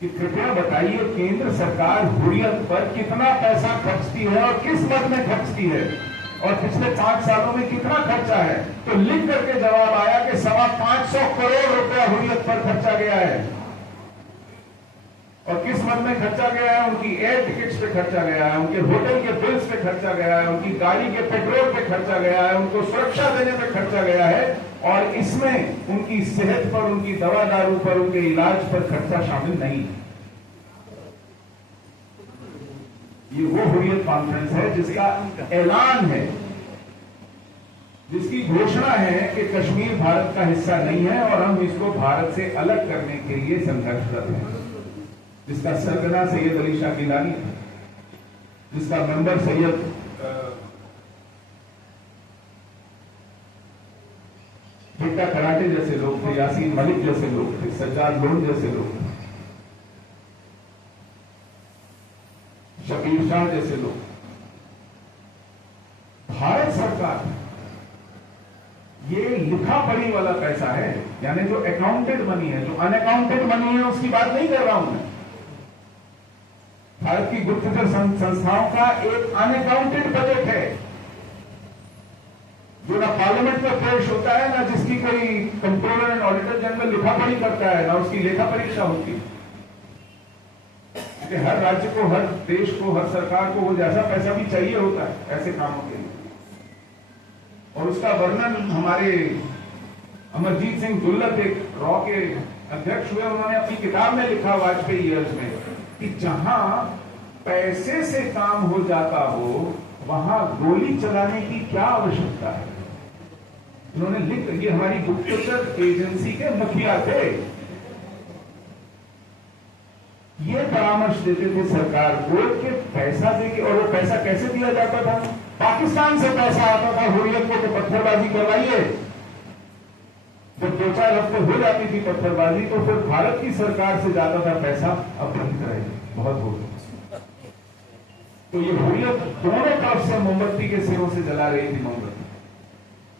कि कृपया बताइए केंद्र सरकार हुर्रियत पर कितना पैसा खर्चती है और किस मद में खर्चती है, और पिछले 5 सालों में कितना खर्चा है। तो लिख करके जवाब आया कि 525 करोड़ रुपया हुर्रियत पर खर्चा गया है। और किस मद में खर्चा गया है? उनकी एयर टिकट्स पे खर्चा गया है, उनके होटल के बिल्स पे खर्चा गया है, उनकी गाड़ी के पेट्रोल पे खर्चा गया है, उनको सुरक्षा देने पे खर्चा गया है, और इसमें उनकी सेहत पर, उनकी दवा दारू पर, उनके इलाज पर खर्चा शामिल नहीं है। ये वो हुर्रियत कॉन्फ्रेंस है जिसका ऐलान है, जिसकी घोषणा है कि कश्मीर भारत का हिस्सा नहीं है और हम इसको भारत से अलग करने के लिए संघर्षरत हैं, जिसका सरगना सैयद अली शाह गिलानी है, जिसका मेंबर सैयद बेटा कराटे जैसे लोग थे, यासीन मलिक जैसे लोग थे, सज्जाद लोन जैसे लोग थे, शकीर शाह जैसे लोग। भारत सरकार ये लिखा पढ़ी वाला पैसा है, यानी जो अकाउंटेड मनी है, जो अनअकाउंटेड मनी है उसकी बात नहीं कर रहा हूं मैं। भारत की गुप्तचर संस्थाओं का एक अनअकाउंटेड बजट है जो ना पार्लियामेंट में पेश होता है, ना जिसकी कोई कंट्रोलर एंड ऑडिटर जनरल लिखा पढ़ी करता है, ना उसकी लेखा परीक्षा होती है। कि हर राज्य को, हर देश को, हर सरकार को वो जैसा पैसा भी चाहिए होता है ऐसे कामों के लिए, और उसका वर्णन हमारे अमरजीत सिंह दुल्लत एक रॉ के अध्यक्ष हुए, उन्होंने अपनी किताब में लिखा वाजपेयी ईयर्स में कि जहां पैसे से काम हो जाता हो वहां गोली चलाने की क्या आवश्यकता है। उन्होंने लिख, ये हमारी गुप्तचर एजेंसी के मुखिया थे, ये परामर्श देते थे सरकार को कि पैसा देके, और वो पैसा कैसे दिया जाता था? पाकिस्तान से पैसा आता था हुर्रियत को, तो पत्थरबाजी करवाइए। जब 2-4 हफ्ते हो जाती थी पत्थरबाजी, तो फिर भारत की सरकार से जाता था पैसा, अब बंद कराइए, बहुत हो गया। तो ये हुर्रियत दोनों तरफ से मोमबत्ती के सिरों से जला रही थी मोमबत्ती।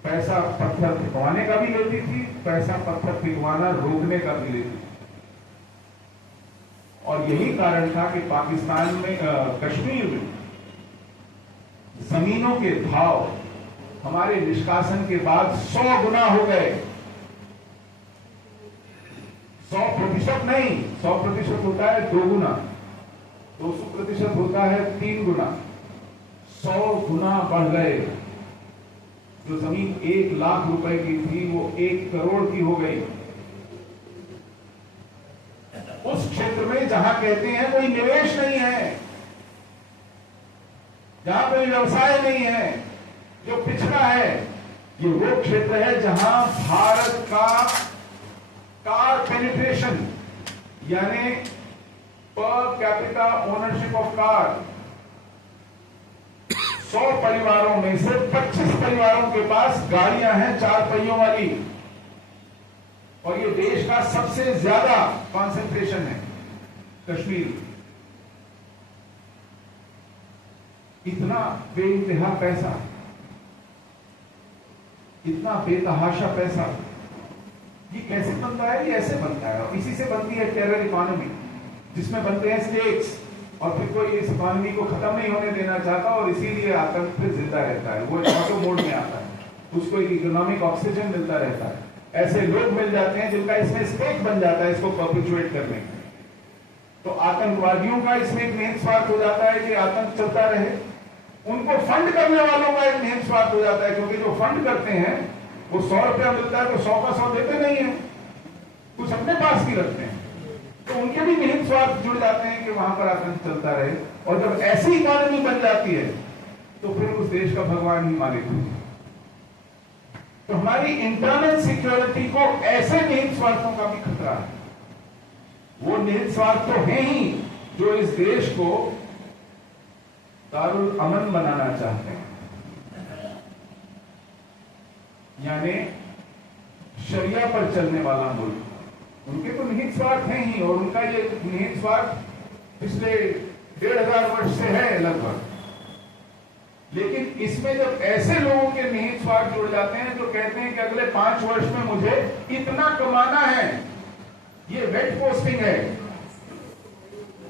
पैसा पत्थर फिकवाने का भी लेती थी, पैसा पत्थर फिकवाना रोकने का भी लेती थी। और यही कारण था कि पाकिस्तान में, कश्मीर में जमीनों के भाव हमारे निष्कासन के बाद 100 गुना हो गए। 100% नहीं, 100% होता है 2 गुना, 200% होता है 3 गुना, 100 गुना बढ़ गए। जो जमीन 1 लाख रुपए की थी वो 1 करोड़ की हो गई। उस क्षेत्र में जहां कहते हैं कोई निवेश नहीं है, जहां कोई व्यवसाय नहीं है, जो पिछड़ा है, ये वो क्षेत्र है जहां भारत का कार पेनिट्रेशन, यानी per capita ownership of car, 100 परिवारों में से 25 परिवारों के पास गाड़ियां हैं 4 पहियों वाली, और ये देश का सबसे ज्यादा कॉन्सेंट्रेशन है कश्मीर। इतना बेइंतहा पैसा, इतना बेतहाशा पैसा, ये कैसे बनता है? ये ऐसे बनता है, और इसी से बनती है टेरर इकोनॉमी, जिसमें बनते हैं स्टेट्स, और फिर कोई इस इकोनॉमी को खत्म नहीं होने देना चाहता, और इसीलिए आतंक फिर जिंदा रहता है, वो ऑटो मोड में आता है, उसको एक इकोनॉमिक ऑक्सीजन मिलता रहता है। ऐसे लोग मिल जाते हैं जिनका इसमें स्टेक बन जाता है इसको परपेचुएट करने का। तो आतंकवादियों का इसमें एक निहित स्वार्थ हो जाता है कि आतंक चलता रहे, उनको फंड करने वालों का एक निहित स्वार्थ हो जाता है, क्योंकि जो फंड करते हैं वो 100 रुपया मिलता है तो 100 का 100 देते नहीं है, कुछ अपने पास भी रखते हैं, तो उनके भी निहित स्वार्थ जुड़ जाते हैं कि वहां पर आतंक चलता रहे। और जब ऐसी इकोनॉमी बन जाती है तो फिर उस देश का भगवान ही मालिक होता है। तो हमारी इंटरनल सिक्योरिटी को ऐसे निहित स्वार्थों का भी खतरा है। वो निहित स्वार्थ तो है ही, जो इस देश को दारुल अमन बनाना चाहते हैं, यानी शरिया पर चलने वाला मुल्क। उनके तो निहित स्वार्थ हैं ही, और उनका ये निहित स्वार्थ पिछले 1500 वर्ष से है लगभग। लेकिन इसमें जब ऐसे लोगों के निहित स्वार्थ जुड़ जाते हैं जो कहते हैं कि अगले 5 वर्ष में मुझे इतना कमाना है, ये वेट पोस्टिंग है,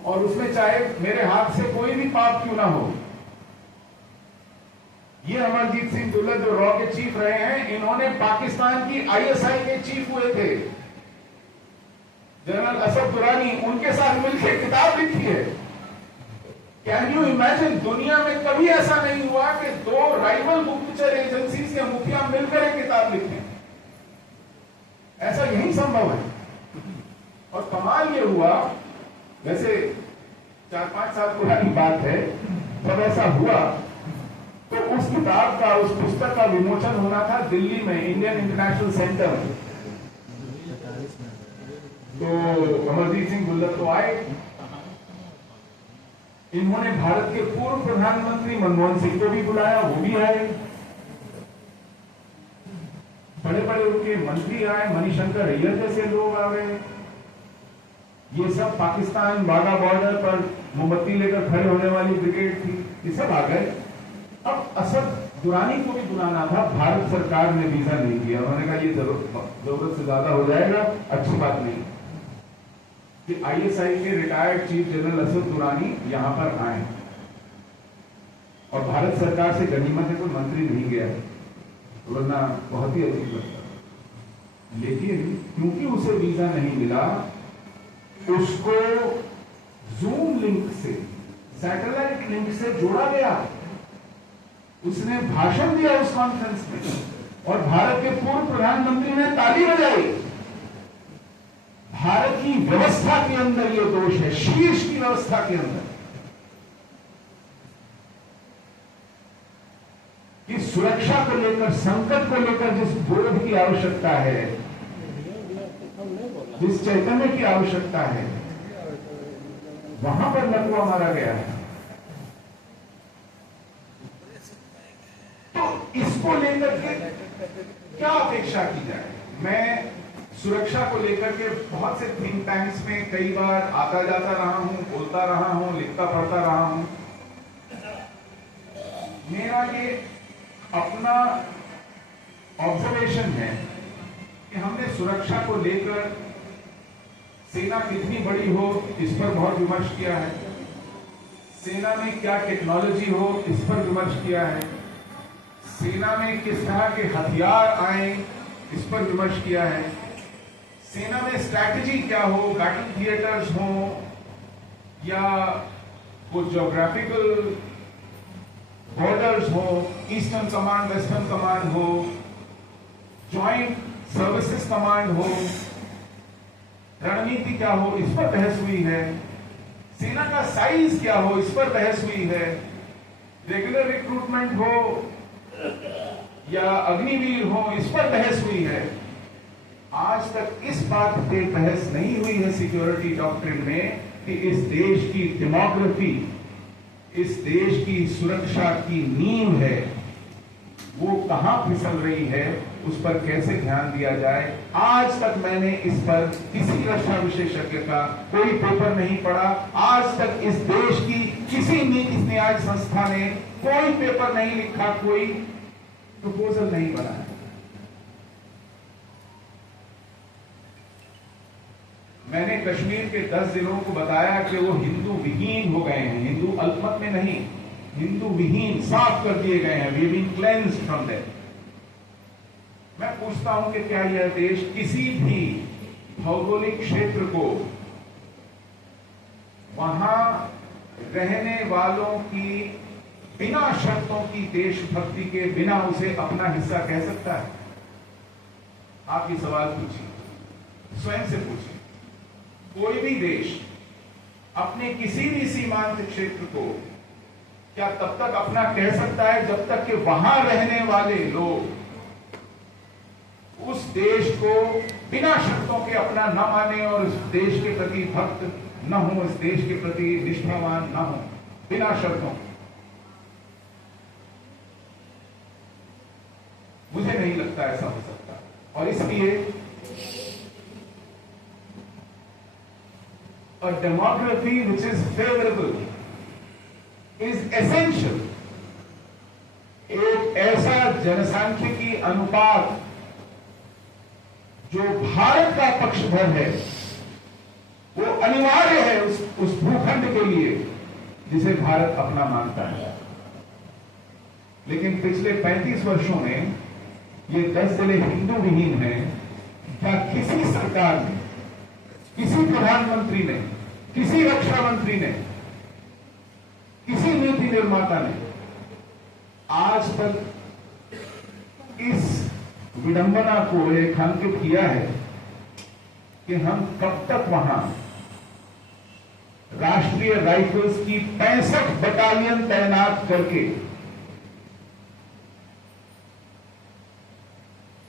और उसमें चाहे मेरे हाथ से कोई भी पाप क्यों ना हो। ये अमरजीत सिंह दुल्लत जो रॉ के चीफ रहे हैं, इन्होंने पाकिस्तान की आईएसआई के चीफ हुए थे। जनरल असद दुरानी, उनके साथ मिलकर किताब लिखी है। कैन यू इमेजिन, दुनिया में कभी ऐसा नहीं हुआ कि 2 राइवल गुप्तचर एजेंसीज के मुखिया मिलकर एक किताब लिखें। ऐसा यही संभव है। और कमाल ये हुआ, वैसे 4-5 साल पुरानी बात है, जब ऐसा हुआ तो उस किताब का, उस पुस्तक का विमोचन होना था दिल्ली में, इंडियन इंटरनेशनल सेंटर। तो अमरजीत सिंह दुल्लत तो आए। इन्होंने भारत के पूर्व प्रधानमंत्री मनमोहन सिंह को भी बुलाया, वो भी आए। बड़े बड़े उनके मंत्री आए, मणिशंकर अय्यर जैसे लोग आ गए। ये सब पाकिस्तान वाघा बॉर्डर पर मोमबत्ती लेकर खड़े होने वाली ब्रिगेड थी, ये सब आ गए। अब असद दुरानी को भी बुलाना था, भारत सरकार ने वीजा नहीं दिया। उन्होंने कहा ये जरूरत से ज्यादा हो जाएगा, अच्छी बात नहीं कि आईएसआई के retired chief general Asad Durrani यहां पर आए, और भारत सरकार से गनीमत है कोई मंत्री नहीं गया, वरना बहुत ही अजीब लगता। लेकिन क्योंकि उसे वीजा नहीं मिला, उसको जूम लिंक से, सैटेलाइट लिंक से जोड़ा गया। उसने भाषण दिया उस कॉन्फ्रेंस में, और भारत के पूर्व प्रधानमंत्री ने ताली बजाई। भारत की व्यवस्था के अंदर यह दोष है, शीर्ष की व्यवस्था के अंदर, कि सुरक्षा को लेकर, संकट को लेकर जिस बोध की आवश्यकता है, जिस चैतन्य की आवश्यकता है, वहां पर लकवा मारा गया है। तो इसको लेकर के क्या अपेक्षा की जाए? मैं सुरक्षा को लेकर के बहुत से थिंक टैंक्स में कई बार आता जाता रहा हूं, बोलता रहा हूं, लिखता पढ़ता रहा हूं। मेरा ये अपना ऑब्जर्वेशन है कि हमने सुरक्षा को लेकर, सेना कितनी बड़ी हो इस पर बहुत विमर्श किया है, सेना में क्या टेक्नोलॉजी हो इस पर विमर्श किया है, सेना में किस तरह के हथियार आए इस पर विमर्श किया है, सेना में स्ट्रैटेजी क्या हो, बैटल थिएटर्स हो या वो ज्योग्राफिकल बॉर्डर्स हो, ईस्टर्न कमांड, वेस्टर्न कमांड हो, जॉइंट सर्विसेज कमांड हो, रणनीति क्या हो इस पर बहस हुई है, सेना का साइज क्या हो इस पर बहस हुई है, रेगुलर रिक्रूटमेंट हो या अग्निवीर हो इस पर बहस हुई है। आज तक इस बात पे बहस नहीं हुई है सिक्योरिटी डॉक्ट्रिन में कि इस देश की डेमोग्राफी, इस देश की सुरक्षा की नींव है, वो कहां फिसल रही है, उस पर कैसे ध्यान दिया जाए। आज तक मैंने इस पर किसी रक्षा विशेषज्ञ का कोई पेपर नहीं पढ़ा। आज तक इस देश की किसी नीति न्याय संस्था ने कोई पेपर नहीं लिखा, कोई प्रपोजल नहीं बनाया। मैंने कश्मीर के 10 जिलों को बताया कि वो हिंदू विहीन हो गए हैं, हिंदू अल्पमत में नहीं, हिंदू विहीन, साफ कर दिए गए हैं, we been cleansed from them. मैं पूछता हूं कि क्या यह देश किसी भी भौगोलिक क्षेत्र को वहां रहने वालों की बिना शर्तों की देशभक्ति के बिना उसे अपना हिस्सा कह सकता है? आप ये सवाल पूछिए, स्वयं से पूछिए। कोई भी देश अपने किसी भी सीमांत क्षेत्र को क्या तब तक अपना कह सकता है जब तक कि वहां रहने वाले लोग उस देश को बिना शर्तों के अपना न माने और उस देश के प्रति भक्त न हो, इस देश के प्रति निष्ठावान न हो, बिना शर्तों। मुझे नहीं लगता ऐसा हो सकता, और इसलिए a demography which is favorable is essential। एक ऐसा जनसांख्यिकी अनुपात जो भारत का पक्षधर है, वो अनिवार्य है उस भूखंड के लिए जिसे भारत अपना मानता है। लेकिन पिछले 35 वर्षों में ये 10 जिले हिंदू विहीन हैं। क्या किसी सरकार ने, किसी प्रधानमंत्री ने, किसी रक्षा मंत्री ने, किसी नीति निर्माता ने आज तक इस विडंबना को रेखांकित किया है कि हम कब तक वहां राष्ट्रीय राइफल्स की 65 बटालियन तैनात करके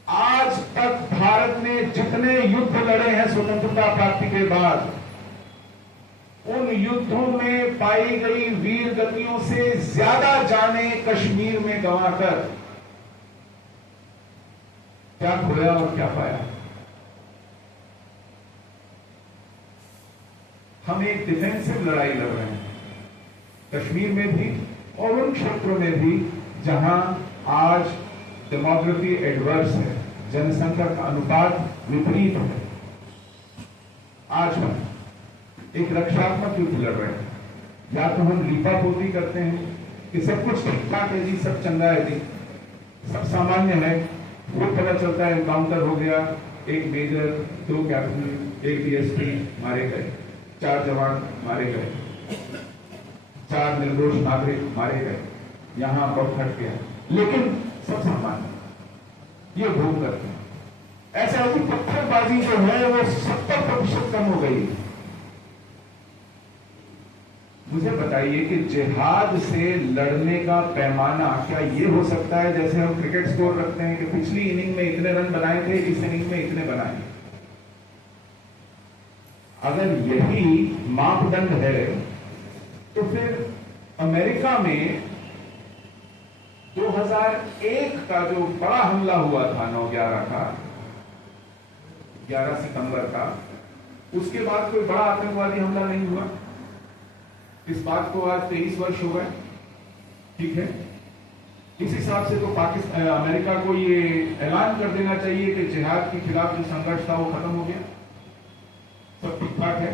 आज तक भारत ने जितने युद्ध लड़े हैं स्वतंत्रता प्राप्ति के बाद, उन युद्धों में पाई गई वीर गतियों से ज्यादा जाने कश्मीर में गंवाकर क्या खोया और क्या पाया। हम एक डिफेंसिव लड़ाई लड़ रहे हैं कश्मीर में भी और उन क्षेत्रों में भी जहां आज डेमोग्राफी एडवर्स है, जनसंख्या का अनुपात विपरीत है। आज हम एक रक्षात्मक युद्ध लड़ रहे हैं। या तो हम लीपापोती करते हैं कि सब कुछ ठीक ठाक है जी, सब चंगा है जी, सब सामान्य है, वो पता चलता है एनकाउंटर हो गया, एक मेजर, 2 कैप्टन, एक डीएसपी मारे गए, 4 जवान मारे गए, 4 निर्दोष नागरिक मारे गए, यहां बहुत हट गया, लेकिन सब सामान्य ये भूल करते हैं। ऐसा है कि पत्थरबाजी जो है वो 70% कम हो गई। मुझे बताइए कि जिहाद से लड़ने का पैमाना क्या ये हो सकता है जैसे हम क्रिकेट स्कोर रखते हैं कि पिछली इनिंग में इतने रन बनाए थे, इस इनिंग में इतने बनाए। अगर यही मापदंड है तो फिर अमेरिका में 2001 का जो बड़ा हमला हुआ था 9/11 का, 11 सितंबर का, उसके बाद कोई बड़ा आतंकवादी हमला नहीं हुआ। इस बात को आज 23 वर्ष हो गए, ठीक है। इस हिसाब से तो पाकिस्तान, अमेरिका को ये ऐलान कर देना चाहिए कि जिहाद के खिलाफ जो संघर्ष था वो खत्म हो गया, सब ठीक ठाक है।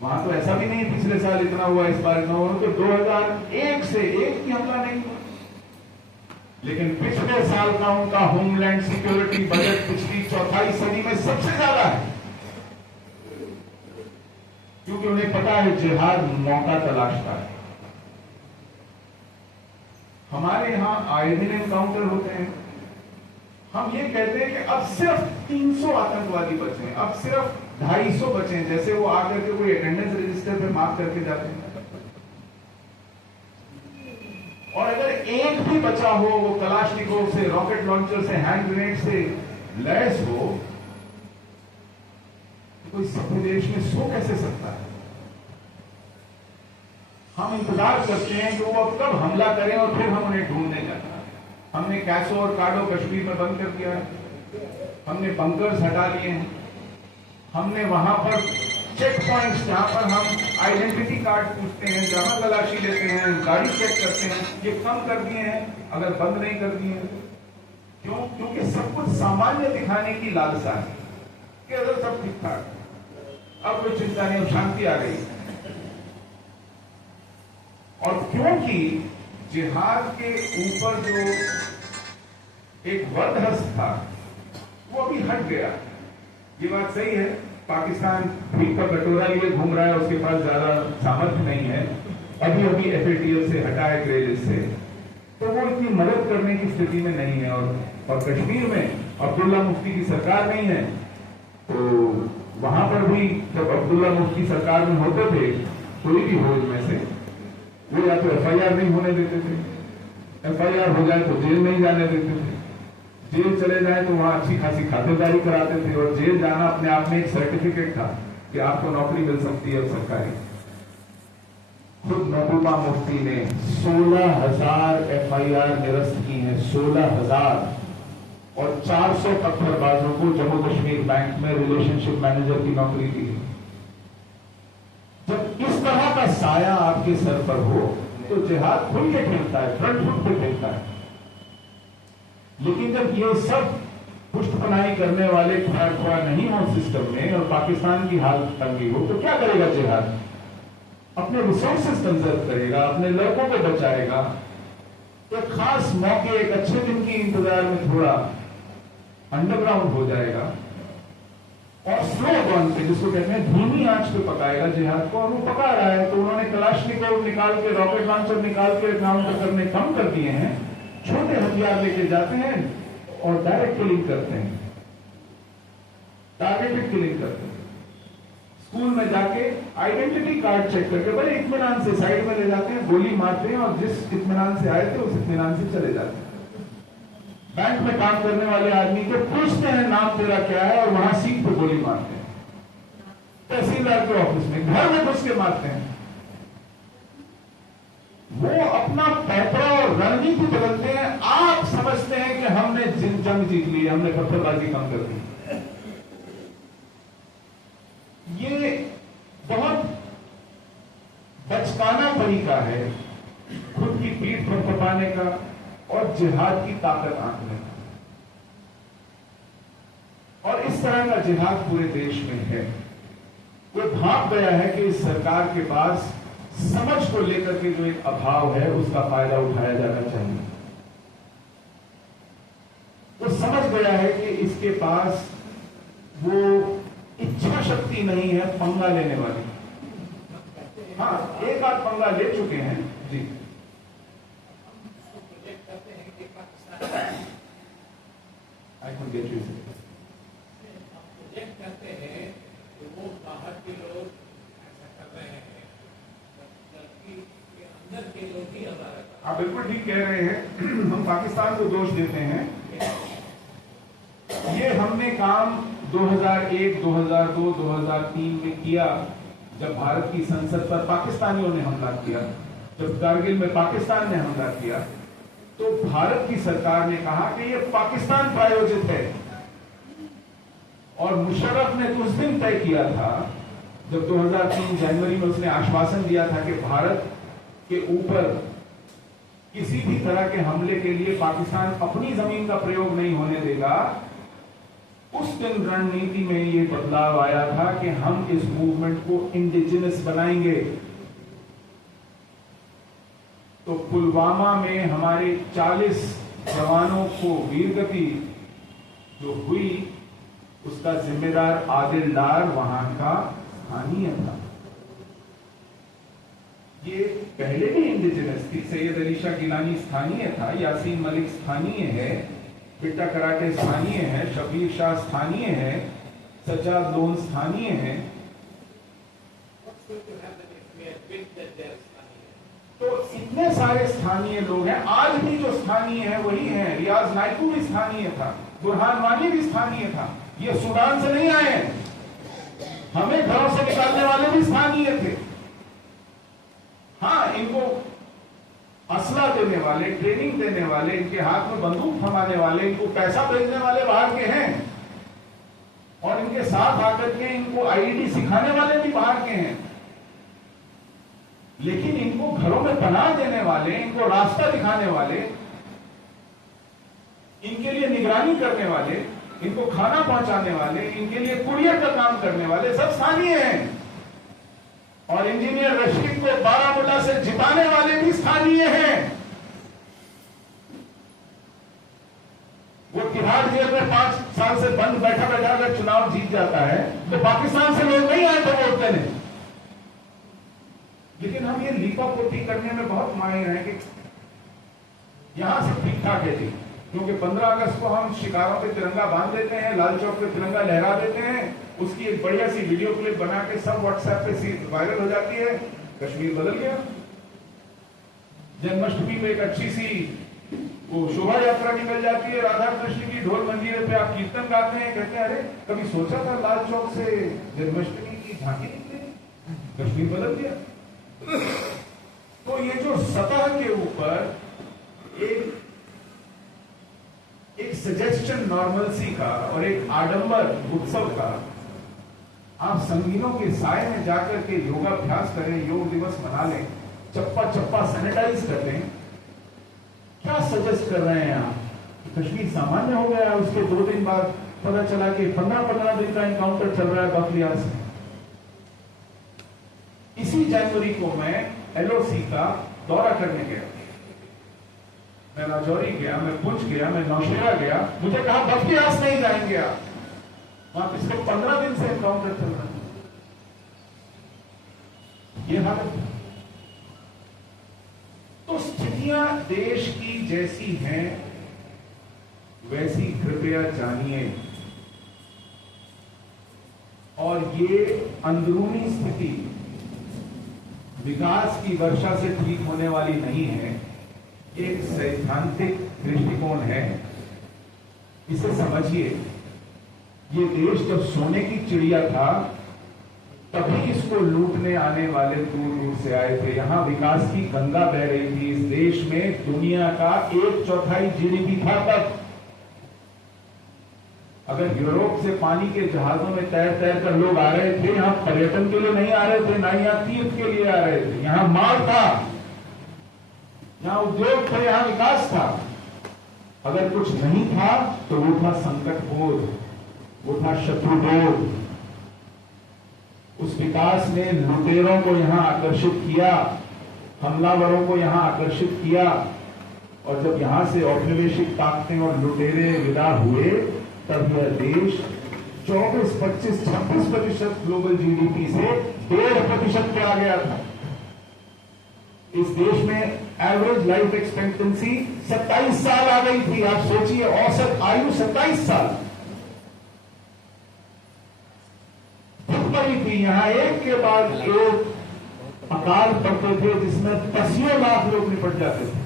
वहां तो ऐसा भी नहीं पिछले साल इतना हुआ, इस बार इतना हुआ, तो 2001 से एक भी हमला नहीं हुआ। लेकिन पिछले साल का उनका होमलैंड सिक्योरिटी बजट पिछली चौथाई सदी में सबसे ज्यादा है, क्योंकि उन्हें पता है जिहाद मौका तलाशता है। हमारे यहां आए दिन एनकाउंटर होते हैं। हम ये कहते हैं कि अब सिर्फ 300 आतंकवादी बचे हैं, अब सिर्फ 250 बचे हैं, जैसे वो आकर के कोई अटेंडेंस रजिस्टर पे मार्क करके जाते हैं। और अगर एक भी बचा हो, वो कलाशनिकोव से, रॉकेट लॉन्चर से, हैंड ग्रेनेड से लैस हो, तो कोई सभ्य देश में सो कैसे सकता है? हम इंतजार करते हैं कि वो अब कब हमला करें और फिर हम उन्हें ढूंढने जाना। हमने कैसो और काडो कश्मीर में बंद कर दिया है, हमने बंकर्स हटा लिए हैं, हमने वहां पर चेक पॉइंट्स जहां पर हम आइडेंटिटी कार्ड पूछते हैं, जहां तलाशी लेते हैं, गाड़ी चेक करते हैं, ये कम कर दिए हैं, अगर बंद नहीं कर दिए हैं। क्यों? क्योंकि सब कुछ सामान्य दिखाने की लालसा है कि अगर सब ठीक ठाक, अब कोई चिंता नहीं, अब शांति आ गई। और क्योंकि जिहाद के ऊपर जो एक वरदहस्त था वो अभी हट गया, ये बात सही है। पाकिस्तान भीख का कटोरा लिए घूम रहा है, उसके पास ज्यादा सामर्थ्य नहीं है, अभी अभी FATF से हटा है, ग्रे लिस्ट से, तो वो इतनी मदद करने की स्थिति में नहीं है। और कश्मीर में अब्दुल्ला मुफ्ती की सरकार नहीं है, तो वहां पर भी जब अब्दुल्ला मुफ्ती सरकार में होते थे, कोई भी हो में से, वो या तो FIR नहीं होने देते थे, FIR हो जाए तो जेल नहीं जाने देते थे, जेल चले जाए तो वहां अच्छी खासी खातिरदारी कराते थे, और जेल जाना अपने आप में एक सर्टिफिकेट था कि आपको नौकरी मिल सकती है सरकारी। खुद महबूबा मुफ्ती ने 16,000 FIR निरस्त की हैं, 16,000, और 400 पत्थरबाजों को जम्मू कश्मीर बैंक में रिलेशनशिप मैनेजर की नौकरी दी। जब इस तरह का साया आपके सर पर हो तो जिहाद खुल के खेलता है, फ्रंट फुट पे खेलता है। लेकिन जब ये सब पुष्टपनाही करने वाले थोड़ा नहीं हो सिस्टम में और पाकिस्तान की हालत तंगी हो, तो क्या करेगा जिहाद? अपने रिसोर्सेस कंजर्व करेगा, अपने लोगों को बचाएगा। तो खास मौके, एक अच्छे दिन की इंतजार में थोड़ा अंडरग्राउंड हो जाएगा और स्लो गॉन पे, जिसको कहते हैं धीमी आंच पे पकाएगा जिहाद को, और वो पका रहा है। तो उन्होंने कलाशनिकोव निकाल के, रॉकेट लॉन्चर निकाल के काउंटर करने कम कर दिए हैं, छोटे हथियार लेके जाते हैं और डायरेक्ट किलिंग करते हैं, टारगेटेड किलिंग करते हैं। स्कूल में जाके आइडेंटिटी कार्ड चेक करके बड़े इत्मीनान से साइड में ले जाते हैं, गोली मारते हैं और जिस इत्मीनान से आए थे उस इत्मीनान से चले जाते हैं। बैंक में काम करने वाले आदमी को पूछते हैं नाम तेरा क्या है, और वहां सीट पे गोली मारते हैं। तहसीलदार के ऑफिस में, घर में घुस के मारते हैं। वो अपना पैतरा और रणनीति बदलते हैं। आप समझते हैं कि हमने जंग जीत ली, हमने पत्थरबाजी कम कर दी। ये बहुत बचकाना तरीका है खुद की पीठ पर तपाने का और जिहाद की ताकत आंकने का। और इस तरह का जिहाद पूरे देश में है। वो भाप गया है कि इस सरकार के पास समझ को लेकर के जो एक अभाव है उसका फायदा उठाया जाना चाहिए। वो समझ गया है कि इसके पास वो इच्छा शक्ति नहीं है पंगा लेने वाली। हाँ, एक आध पंगा ले चुके हैं जी। I can get you. Project करते हैं तो वो बाहर के लोग ऐसा कर रहे हैं, जबकि अंदर के लोग ही हमारा। आप बिल्कुल ठीक कह रहे हैं। हम पाकिस्तान को दोष देते हैं। ये हमने काम 2001, 2002, 2003 में किया, जब भारत की संसद पर पाकिस्तानियों ने हमला किया, जब कारगिल में पाकिस्तान ने हमला किया, तो भारत की सरकार ने कहा कि ये पाकिस्तान प्रायोजित है। और मुशर्रफ ने उस दिन तय किया था, जब 2003 जनवरी में उसने आश्वासन दिया था कि भारत के ऊपर किसी भी तरह के हमले के लिए पाकिस्तान अपनी जमीन का प्रयोग नहीं होने देगा। उस दिन रणनीति में ये बदलाव आया था कि हम इस मूवमेंट को इंडिजिनस बनाएंगे। तो पुलवामा में हमारे 40 जवानों को वीरगति जो हुई, उसका जिम्मेदार आदिल डार वहां का स्थानीय था। ये पहले भी इंडिजिनस थी। सैयद अली शाह गिलानी स्थानीय था, यासीन मलिक स्थानीय है, पिट्टा कराटे स्थानीय है, शबीर शाह स्थानीय है, सज्जाद लोन स्थानीय है। तो इतने सारे स्थानीय लोग हैं। आज भी जो स्थानीय है वही है। रियाज नाइकू भी स्थानीय था, बुरहान वानी भी स्थानीय था। ये सूडान से नहीं आए हैं। हमें घरों से निकालने वाले भी स्थानीय थे। हाँ, इनको असला देने वाले, ट्रेनिंग देने वाले, इनके हाथ में बंदूक थमाने वाले, इनको पैसा भेजने वाले बाहर के हैं, और इनके साथ आकर के इनको आईईडी सिखाने वाले भी बाहर के हैं। लेकिन इनको घरों में पनाह देने वाले, इनको रास्ता दिखाने वाले, इनके लिए निगरानी करने वाले, इनको खाना पहुंचाने वाले, इनके लिए कुरियर का काम करने वाले सब स्थानीय हैं। और इंजीनियर रशीद को बारामूला से जिताने वाले भी स्थानीय हैं। वो तिहाड़ जेल में 5 साल से बंद बैठा बैठा अगर चुनाव जीत जाता है तो पाकिस्तान से लोग नहीं आए थे वोट देने। लेकिन हम ये लीपा पोती करने में बहुत माहिर हैं कि यहां से ठीक ठाक है जी, क्योंकि 15 अगस्त को हम शिकारों पे तिरंगा बांध देते हैं, लाल चौक पे तिरंगा लहरा देते हैं, उसकी एक बढ़िया सी वीडियो क्लिप बना के सब व्हाट्सएप पे वायरल हो जाती है, कश्मीर बदल गया। जन्माष्टमी पे एक अच्छी सी वो शोभा यात्रा निकल जाती है, राधा कृष्ण की ढोल मंजीरे पे आप कीर्तन गाते हैं, कहते हैं अरे कभी सोचा था लाल चौक से जन्माष्टमी की की झांकी निकली, कश्मीर बदल गया। तो ये जो सतह के ऊपर एक सजेशन नॉर्मलसी का और एक आडंबर उत्सव का, आप संगीनों के साय में जाकर के योगाभ्यास करें, योग दिवस मना लें, चप्पा चप्पा सैनिटाइज कर लें, क्या सजेस्ट कर रहे हैं आप? कश्मीर सामान्य हो गया, उसके 2 दिन बाद पता चला कि 15-15 दिन का एनकाउंटर चल रहा है बकलियार से। इसी जनवरी को मैं एलओसी का दौरा करने गया, मैं राजौरी गया, मैं पुंछ गया, मैं नौशेरा गया, मुझे कहा बख्तियार नहीं जाएंगे आप, वहां पिछले 15 दिन से एनकाउंटर चल रहा है। ये हालत है। तो स्थितियां देश की जैसी हैं वैसी कृपया जानिए, और ये अंदरूनी स्थिति विकास की वर्षा से ठीक होने वाली नहीं है, एक सैद्धांतिक दृष्टिकोण है। इसे समझिए, ये देश जब सोने की चिड़िया था तभी इसको लूटने आने वाले दूर दूर से आए थे। यहां विकास की गंगा बह रही थी। इस देश में दुनिया का 1/4 जीडीपी था तब। अगर यूरोप से पानी के जहाजों में तैर तैर कर लोग आ रहे थे, यहां पर्यटन के लिए नहीं आ रहे थे, ना यहां तीर्थ के लिए आ रहे थे। यहां माल था, यहां उद्योग थे, यहां विकास था। अगर कुछ नहीं था तो वो था संकट बोध, वो था शत्रुबोध। उस विकास ने लुटेरों को यहां आकर्षित किया, हमलावरों को यहां आकर्षित किया, और जब यहां से औपनिवेशिक ताकतें और लुटेरे विदा हुए तब यह देश 24, 25, 26% ग्लोबल जीडीपी से 1.5% पे आ गया था। इस देश में एवरेज लाइफ एक्सपेक्टेंसी 27 साल आ गई थी। आप सोचिए, औसत आयु 27 साल थी। यहां एक के बाद एक अकाल पड़ते थे जिसमें 10 लाख लोग निपट जाते थे।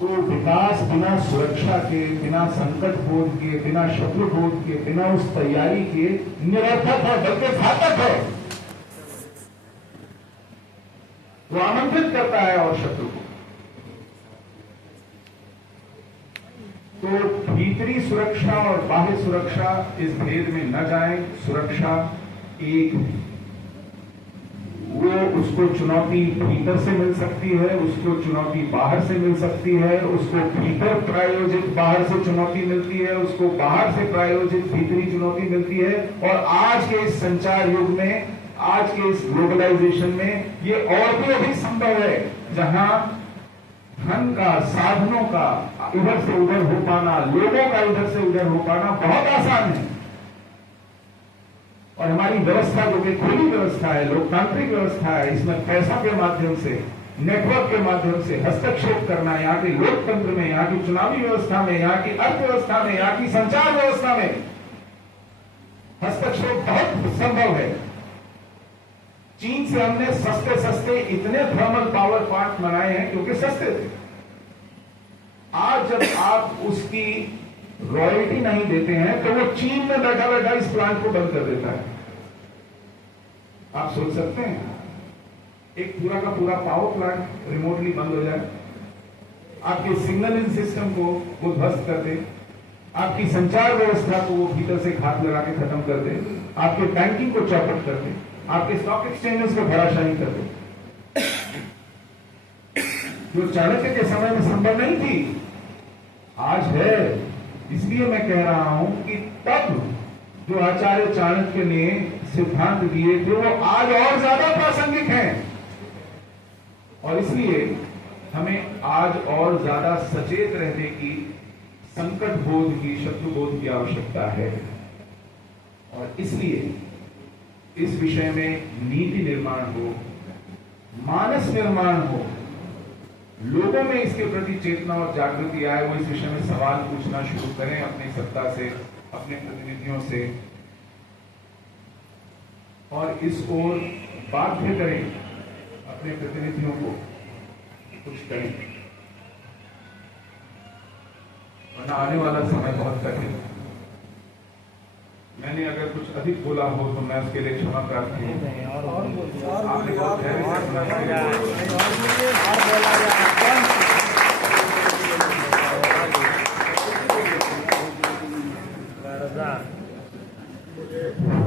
तो विकास बिना सुरक्षा के, बिना संकट बोध के, बिना शत्रु बोध के, बिना उस तैयारी के निरर्थक है, बल्कि घातक है। वो आमंत्रित करता है और शत्रु को। तो भीतरी सुरक्षा और बाह्य सुरक्षा, इस भेद में न जाएं। सुरक्षा एक, वो उसको चुनौती भीतर से मिल सकती है, उसको चुनौती बाहर से मिल सकती है, उसको भीतर प्रायोजित बाहर से चुनौती मिलती है, उसको बाहर से प्रायोजित भीतरी चुनौती मिलती है। और आज के इस संचार युग में, आज के इस ग्लोबलाइजेशन में ये और भी अधिक संभव है, जहां धन का, साधनों का इधर से उधर हो पाना, लोगों का इधर से उधर हो पाना बहुत आसान है। और हमारी व्यवस्था जो कि खुली व्यवस्था है, लोकतांत्रिक व्यवस्था है, इसमें पैसों के माध्यम से, नेटवर्क के माध्यम से हस्तक्षेप करना, यहाँ के लोकतंत्र में, यहाँ की चुनावी व्यवस्था में, यहाँ की अर्थव्यवस्था में, यहाँ की संचार व्यवस्था में हस्तक्षेप बहुत संभव है। चीन से हमने सस्ते सस्ते इतने थर्मल पावर प्लांट बनाए हैं क्योंकि सस्ते थे। आज जब आप उसकी रॉयल्टी नहीं देते हैं तो वो चीन में बैठा बैठा इस प्लांट को बंद कर देता है। आप सोच सकते हैं, एक पूरा का पूरा पावर प्लांट रिमोटली बंद हो जाए, आपके सिग्नलिंग सिस्टम को वो ध्वस्त कर दे, आपकी संचार व्यवस्था को वो भीतर से घात लगा के खत्म कर दे, आपके बैंकिंग को चौपट कर दे, आपके स्टॉक एक्सचेंजेस को धराशायी कर दे। जो चाणक्य के समय में संभव नहीं थी, आज है। इसलिए मैं कह रहा हूं कि तब जो आचार्य चाणक्य ने सिद्धांत दिए थे वो आज और ज्यादा प्रासंगिक हैं, और इसलिए हमें आज और ज्यादा सचेत रहने की, संकट बोध की, शत्रु बोध की आवश्यकता है। और इसलिए इस विषय में नीति निर्माण हो, मानस निर्माण हो, लोगों में इसके प्रति चेतना और जागृति आए, वो इस विषय में सवाल पूछना शुरू करें अपनी सत्ता से, अपने प्रतिनिधियों से, और इस ओर बाध्य करें अपने प्रतिनिधियों को कुछ करें, वरना आने वाला समय बहुत कठिन है। मैंने अगर कुछ अधिक बोला हो तो मैं उसके लिए क्षमा प्रार्थी हूँ। आपने बहुत धैर्य से सुना है।